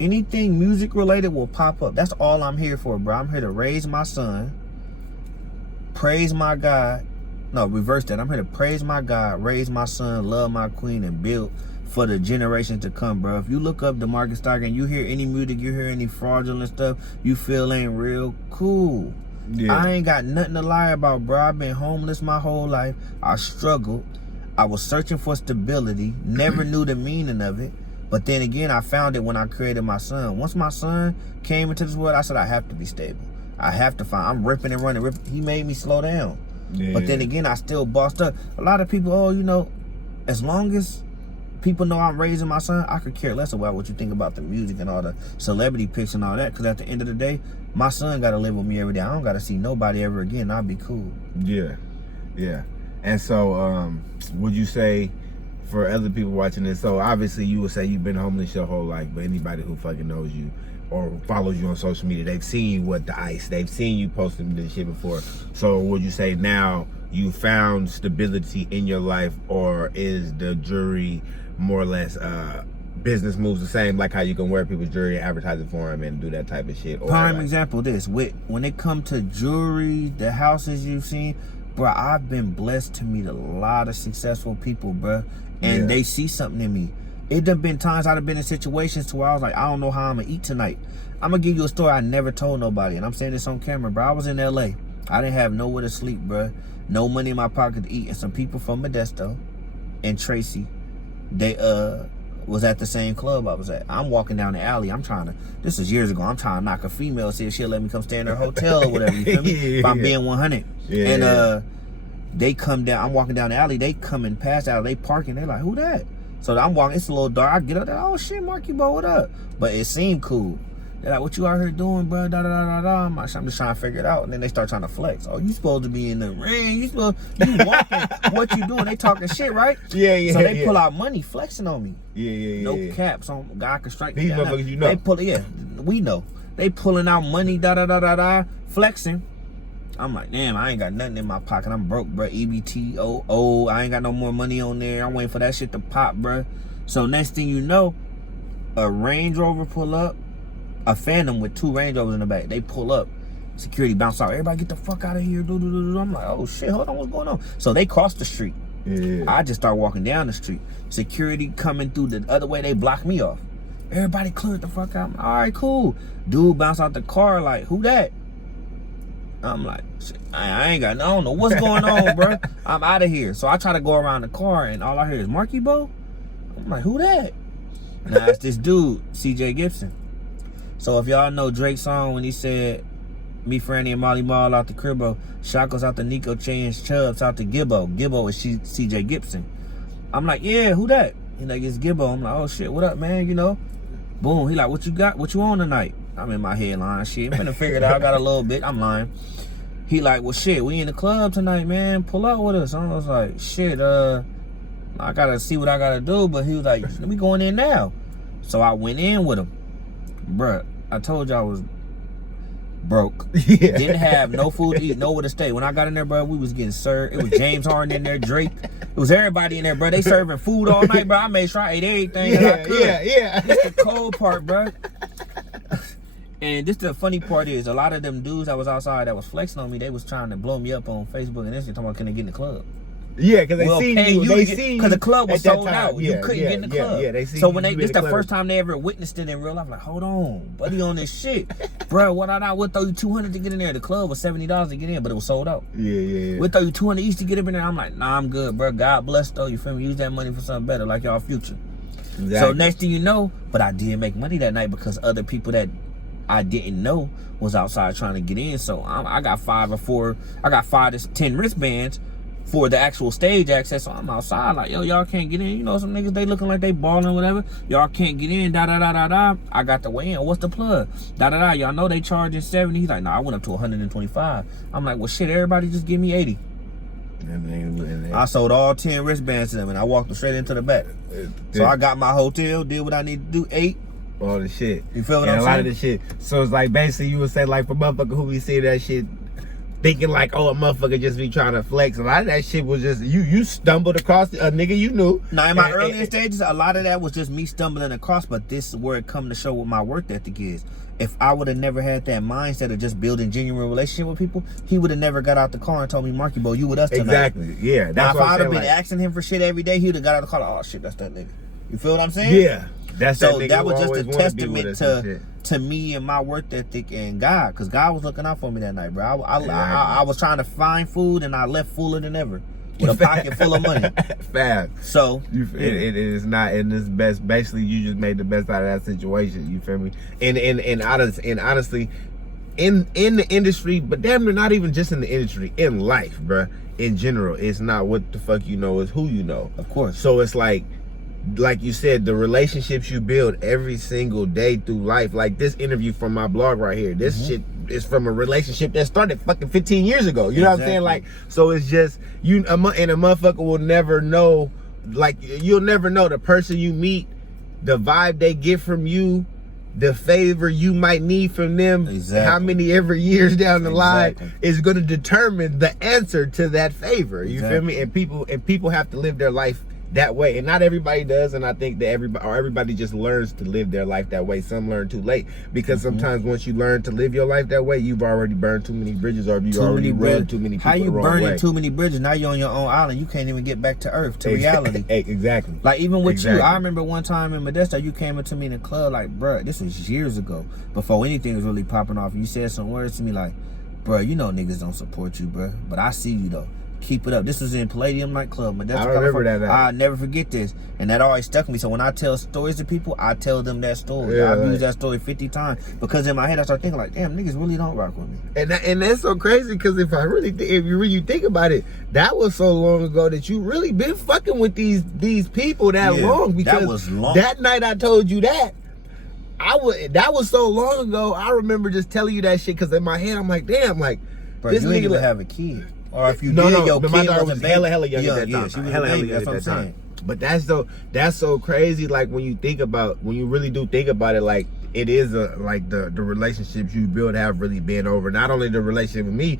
anything music related will pop up. That's all I'm here for, bro. I'm here to raise my son, praise my God. No, reverse that. I'm here to praise my God, raise my son, love my queen, and build for the generations to come, bro. If you look up Demarcus Stigar and you hear any music, you hear any fraudulent stuff you feel ain't real, cool. I ain't got nothing to lie about, bro. I've been homeless my whole life. I struggled. I was searching for stability. Never knew the meaning of it. But then again, I found it when I created my son. Once my son came into this world, I said, I have to be stable. I have to find, I'm ripping and running. He made me slow down. But then again, I still bossed up. A lot of people, oh, you know, as long as people know I'm raising my son, I could care less about what you think about the music and all the celebrity pics and all that. Because at the end of the day, my son got to live with me every day. I don't got to see nobody ever again. I'll be cool. Yeah. And so, would you say, for other people watching this, so obviously you would say you've been homeless your whole life, but anybody who fucking knows you or follows you on social media, they've seen you with the ice, they've seen you posting this shit before. So would you say now you found stability in your life, or is the jewelry more or less business moves the same, like how you can wear people's jewelry and advertise it for them and do that type of shit? Or prime like, example of this, when it comes to jewelry, the houses you've seen, bro, I've been blessed to meet a lot of successful people, bro. And they see something in me. It done been times I've been in situations to where I was like, I don't know how I'm gonna eat tonight. I'm gonna give you a story I never told nobody, and I'm saying this on camera, bro. I was in LA. I didn't have nowhere to sleep, bro. No money in my pocket to eat. And some people from Modesto and Tracy, they was at the same club I was at. I'm walking down the alley. This was years ago. I'm trying to knock a female, see if she'll let me come stay in her hotel or whatever. You feel me? If I'm being 100. And they come down, I'm walking down the alley, they coming past out, they parking, they like, who that? So I'm walking, it's a little dark, I get up there, oh shit, Marky Bo, what up? But it seemed cool. They're like, what you out here doing, bro? Da da da da da. I'm just trying to figure it out. And then they start trying to flex. Oh, you supposed to be in the ring. You walking. What you doing? They talking shit, right? So they pull out money, flexing on me. No caps on. God can strike these motherfuckers, you know. They pull, we know. They pulling out money, da da da da da, flexing. I'm like, damn, I ain't got nothing in my pocket. I'm broke, bro. EBT, I ain't got no more money on there. I'm waiting for that shit to pop, bro. So next thing you know, a Range Rover pull up, a Phantom with 2 Range Rovers in the back. They pull up, security bounce out. Everybody get the fuck out of here. I'm like, oh shit, hold on, what's going on? So they cross the street. I just start walking down the street. Security coming through the other way, they block me off. Everybody cleared the fuck out. All right, cool. Dude bounce out the car like, who that? I'm like, shit, I ain't got, I don't know what's going on, bro. I'm out of here. So I try to go around the car, and all I hear is Marky Bo. I'm like, who that? Nah, it's this dude, CJ Gibson. So if y'all know Drake's song when he said, me, Franny, and Molly Mall out the cribbo, Shackles out the Nico Chains, Chubbs out the Gibbo. Gibbo is CJ Gibson. I'm like, yeah, who that? He like, it's Gibbo. I'm like, oh shit, what up, man? You know? Boom. He like, what you got? What you on tonight? I'm in my head lying shit. I'm finna figure it out. I got a little bit. I'm lying. He like, well, shit, we in the club tonight, man. Pull up with us. I was like, shit, I gotta see what I gotta do. But he was like, we going in now. So I went in with him. Bruh, I told you broke. Yeah. Didn't have no food to eat, nowhere to stay. When I got in there, bro, we was getting served. It was James Harden in there, Drake. It was everybody in there, bro. They serving food all night, bro. I made sure I ate everything that I could. Yeah. This the cold part, bro. And this the funny part is, a lot of them dudes that was outside that was flexing on me, they was trying to blow me up on Facebook and Instagram, talking about, can they get in the club? Yeah, because they seen you. They seen because the club was sold time. out. You couldn't get in the club. Yeah, they seen so when you they, this the first time they ever witnessed it in real life. Like, hold on, buddy, on this shit, bro. What I would throw you $200 to get in there. The club was $70 to get in, but it was sold out. Yeah. We'll throw you $200 each to get up in there. I'm like, nah, I'm good, bro. God bless though. You feel me? Use that money for something better, like y'all future. Exactly. So next thing you know, but I did make money that night because other people that I didn't know was outside trying to get in. So I got 5 to 10 wristbands for the actual stage access. So I'm outside like, yo, y'all can't get in. You know, some niggas, they looking like they balling or whatever. Y'all can't get in, da-da-da-da-da. I got the way in. What's the plug? Da-da-da. Y'all know they charging 70. He's like, nah, I went up to 125. I'm like, well, shit, everybody just give me 80. I sold all 10 wristbands to them, and I walked them straight into the back. So I got my hotel, did what I need to do, ate. All the shit. You feel what I'm saying? A lot of the shit. So it's like, basically, you would say, like, for motherfucker who be see that shit, thinking like, oh, a motherfucker just be trying to flex. A lot of that shit was just, you stumbled across a nigga you knew. Now, in my earlier stages, a lot of that was just me stumbling across, but this is where it come to show what my work ethic is. If I would have never had that mindset of just building genuine relationship with people, he would have never got out the car and told me, Marky, bro, you with us tonight. Exactly, yeah. Now, if I'd have been asking him for shit every day, he would have got out the car like, oh, shit, that's that nigga. You feel what I'm saying? Yeah. That's so that was just a testament to me and my work ethic and God, because God was looking out for me that night, bro. I was trying to find food and I left fuller than ever with a pocket full of money. Fast. So it is not in this best. Basically, you just made the best out of that situation. You feel me? And honestly, in the industry, but damn near not even just in the industry, in life, bro. In general, it's not what the fuck you know, it's who you know. Of course. So it's like you said, the relationships you build every single day through life. Like this interview from my blog right here. This shit is from a relationship that started fucking 15 years ago. You know what I'm saying? Like, so it's just, and a motherfucker will never know, like, you'll never know the person you meet, the vibe they get from you, the favor you might need from them, how many every years down the line is going to determine the answer to that favor. You feel me? And people have to live their life that way, and not everybody does, and I think that everybody just learns to live their life that way. Some learn too late, because sometimes once you learn to live your life that way, you've already burned too many bridges, or you already rubbed too many people the wrong way. How you burning too many bridges? Now you're on your own island. You can't even get back to earth, to reality. Exactly. Like even with you, I remember one time in Modesto, you came up to me in the club like, bruh, this was years ago, before anything was really popping off. You said some words to me like, bruh, you know niggas don't support you, bruh, but I see you though. Keep it up. This was in Palladium nightclub. I remember that. I'll never forget this, and that always stuck with me. So when I tell stories to people, I tell them that story. I've used that story 50 times, because in my head I start thinking like, damn, niggas really don't rock with me. And that's so crazy, because if you really think about it, that was so long ago that you really been fucking with these people that long. Because that was long. That night I told you that. That was so long ago. I remember just telling you that shit, because in my head I'm like, damn, like, bro, this you nigga didn't even have a kid. Or if you did, your but kid my daughter was hella young at that time. She was hella young at that time. But that's so crazy. Like when you really do think about it, like it is like the relationships you build have really been over. Not only the relationship with me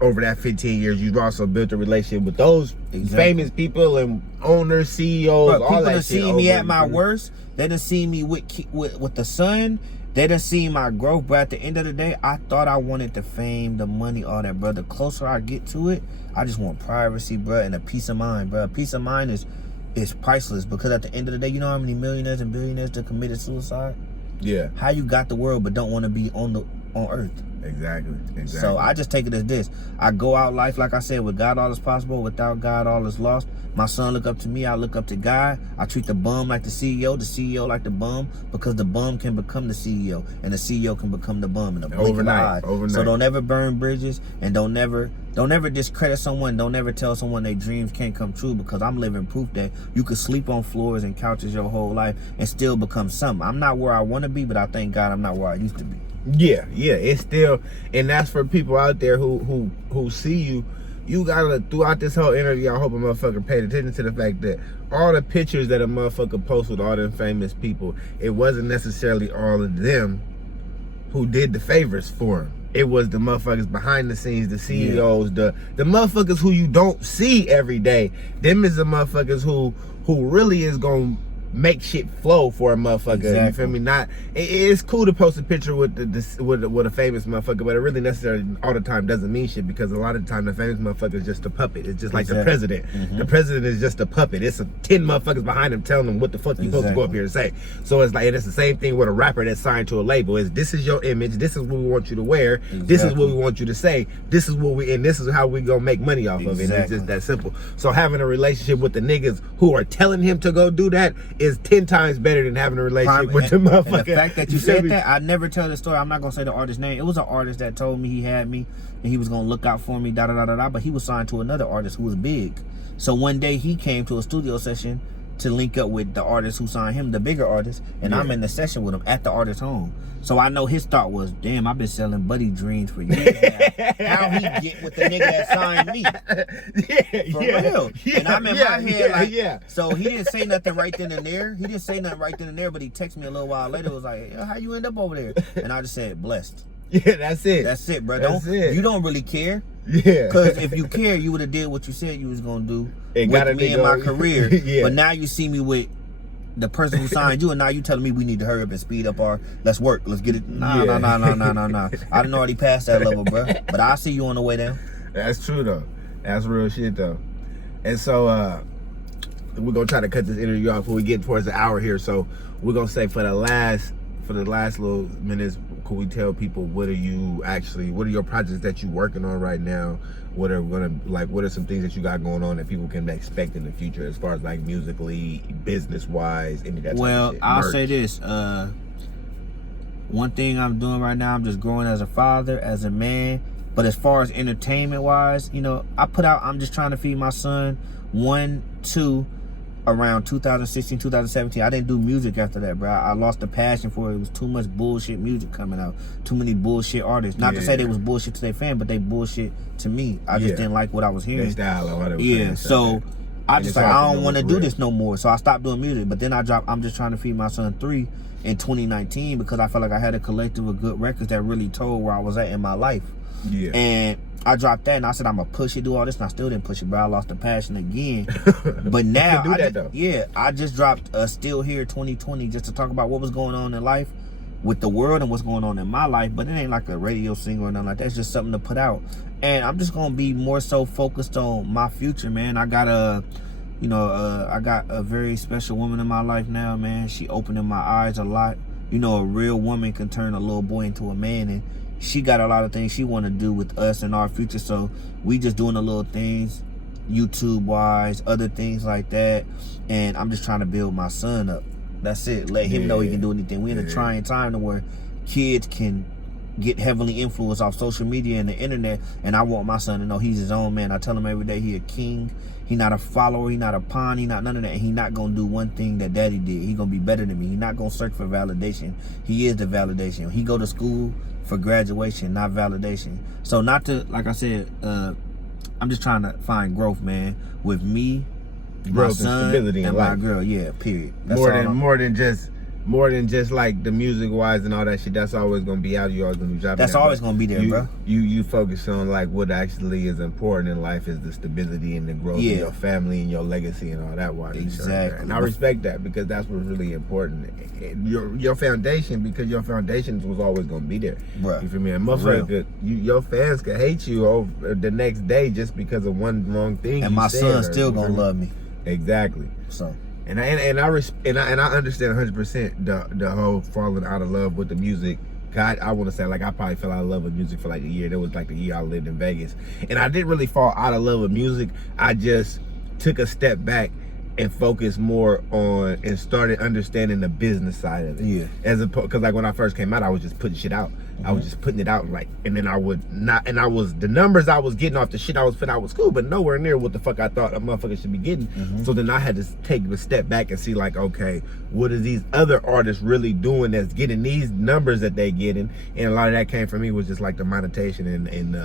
over that 15 years, you've also built a relationship with those famous people and owners, CEOs, Bro, all people that done shit. See me at my worst. They done see me with the sun. They done see my growth, but at the end of the day, I thought I wanted the fame, the money, all that, bro. The closer I get to it, I just want privacy, bro, and a peace of mind, bro. Peace of mind is priceless, because at the end of the day, you know how many millionaires and billionaires that committed suicide? Yeah. How you got the world but don't want to be on earth? Exactly. So I just take it as this. I go out life, like I said, with God all is possible, without God all is lost. My son look up to me, I look up to God. I treat the bum like the CEO like the bum, because the bum can become the CEO, and the CEO can become the bum in a blink of an eye. So don't ever burn bridges, and don't ever discredit someone. Don't ever tell someone their dreams can't come true, because I'm living proof that you could sleep on floors and couches your whole life and still become something. I'm not where I want to be, but I thank God I'm not where I used to be. Yeah, it's still, and that's for people out there who see you. You gotta, throughout this whole interview, I hope a motherfucker paid attention to the fact that all the pictures that a motherfucker posts with all them famous people, it wasn't necessarily all of them who did the favors for him. It was the motherfuckers behind the scenes, the CEOs, the motherfuckers who you don't see every day. Them is the motherfuckers who really is gonna make shit flow for a motherfucker. Exactly. You feel me? Not it's cool to post a picture with with a famous motherfucker, but it really necessarily all the time doesn't mean shit, because a lot of the time the famous motherfucker is just a puppet. It's just like the president. The president is just a puppet. It's 10 motherfuckers behind him telling him what the fuck you supposed to go up here and say. So it's like, and it's the same thing with a rapper that's signed to a label. Is this is your image, this is what we want you to wear, this is what we want you to say, this is what and this is how we gonna make money off of it. It's just that simple. So having a relationship with the niggas who are telling him to go do that is 10 times better than having a relationship with the motherfucker. And the fact that you said that, I never tell the story. I'm not gonna say the artist's name. It was an artist that told me he had me and he was gonna look out for me, but he was signed to another artist who was big. So one day he came to a studio session to link up with the artist who signed him, the bigger artist, and I'm in the session with him at the artist's home. So I know his thought was, damn, I've been selling Buddy Dreams for years now. How he get with the nigga that signed me? For real. And I'm in my head like, so he didn't say nothing right then and there. He didn't say nothing right then and there, but he texted me a little while later. It was like, how you end up over there? And I just said, blessed. Yeah, that's it. That's it, bro. You don't really care. Yeah. Because if you care, you would have did what you said you was gonna do with me and my career. But now you see me with the person who signed you, and now you telling me we need to hurry up and speed up our let's work, let's get it. Nah. I done already passed that level, bro. But I'll see you on the way down. That's true though. That's real shit though. And so we're gonna try to cut this interview off before we get towards the hour here. So we're gonna say for the last little minutes, could we tell people what are your projects that you working on right now? What are some things that you got going on that people can expect in the future as far as like musically, business wise, any of that type of shit? I'll say this. One thing I'm doing right now, I'm just growing as a father, as a man. But as far as entertainment wise, I'm just trying to feed my son. 1, 2, around 2016, 2017. I didn't do music after that, bro. I lost the passion for it. It was too much bullshit music coming out. Too many bullshit artists. Not to say they was bullshit to their fan, but they bullshit to me. I just didn't like what I was hearing. So I just like, I don't want to do this no more. So I stopped doing music. But then I'm just trying to feed my son 3 in 2019 because I felt like I had a collective of good records that really told where I was at in my life. Yeah. And I dropped that and I said I'm gonna push it, do all this, and I still didn't push it, bro. I lost the passion again. But now I just dropped Still Here 2020 just to talk about what was going on in life with the world and what's going on in my life. But it ain't like a radio single or nothing like that. It's just something to put out. And I'm just gonna be more so focused on my future, man. I got I got a very special woman in my life now, man. She opening my eyes a lot. A real woman can turn a little boy into a man, and she got a lot of things she want to do with us and our future. So we just doing the little things, YouTube wise, other things like that. And I'm just trying to build my son up. That's it. Let him know he can do anything. We're in a trying time to where kids can get heavily influenced off social media and the internet. And I want my son to know he's his own man. I tell him every day he a king. He not a follower, he not a pawn, he not none of that. He not gonna do one thing that daddy did. He gonna be better than me. He not gonna search for validation. He is the validation. He go to school for graduation, not validation. So not to, like I said, I'm just trying to find growth, man, with me, my son, and my girl. Yeah, period. That's more than just like the music wise and all that shit. That's always gonna be out. You always gonna be dropping. That's always gonna be there, bro. You focus on like what actually is important in life is the stability and the growth of your family and your legacy and all that. Exactly. And I respect that because that's what's really important. Your foundation, because your foundation was always gonna be there. Bro. You feel me? And motherfucker, your fans could hate you over the next day just because of one wrong thing. And my son still gonna love me. Exactly. So. And I understand 100% the whole falling out of love with the music. I want to say, like, I probably fell out of love with music for like a year. That was like the year I lived in Vegas, and I didn't really fall out of love with music. I just took a step back and focused more on and started understanding the business side of it. Yeah. Because like when I first came out, I was just putting shit out. I was just putting it out, like, and then the numbers I was getting off the shit I was putting out was cool, but nowhere near what the fuck I thought a motherfucker should be getting. So then I had to take a step back and see, like, okay, what are these other artists really doing that's getting these numbers that they getting? And a lot of that came from me was just like the monetization and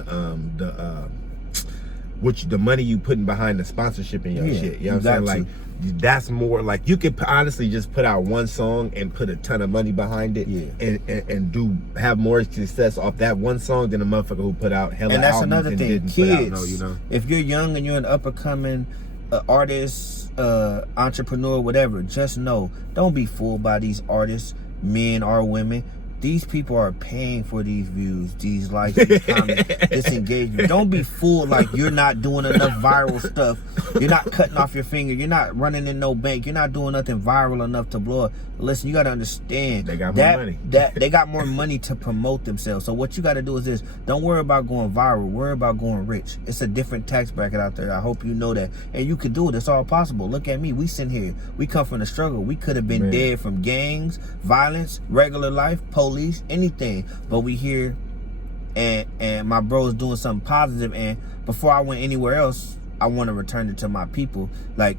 the money you putting behind the sponsorship and your shit. You know what I'm saying? Like, that's more like you could honestly just put out one song and put a ton of money behind it, and have more success off that one song than a motherfucker who put out hella and that's albums another and thing. didn't Kids, put out, you know. If you're young and you're an up and coming artist, entrepreneur, whatever, just know, don't be fooled by these artists, men or women. These people are paying for these views, these likes, these comments, this engagement. Don't be fooled like you're not doing enough viral stuff. You're not cutting off your finger. You're not running in no bank. You're not doing nothing viral enough to blow up. Listen, you got to understand. They got more money. They got more money to promote themselves. So what you got to do is this. Don't worry about going viral. Worry about going rich. It's a different tax bracket out there. I hope you know that. And you can do it. It's all possible. Look at me. We sitting here. We come from the struggle. We could have been dead from gangs, violence, regular life, police, anything. But we here, and my bro's doing something positive. And before I went anywhere else, I want to return it to my people. Like,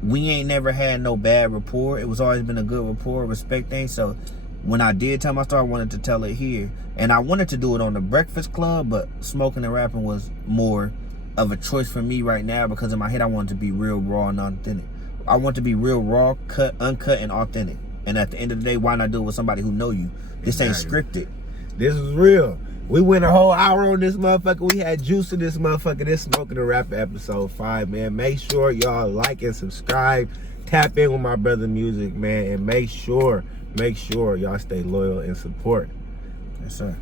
we ain't never had no bad rapport. It was always been a good rapport, respect thing. So when I did tell my story, I wanted to tell it here. And I wanted to do it on the Breakfast Club, but smoking and rapping was more of a choice for me right now, because in my head I wanted to be real raw and authentic. I want to be real raw, uncut, and authentic. And at the end of the day, why not do it with somebody who know you? This ain't scripted. This is real. We went a whole hour on this motherfucker. We had juice in this motherfucker. This Smoking and Rap episode 5, man. Make sure y'all like and subscribe. Tap in with my brother music, man. And make sure y'all stay loyal and support. Yes, sir.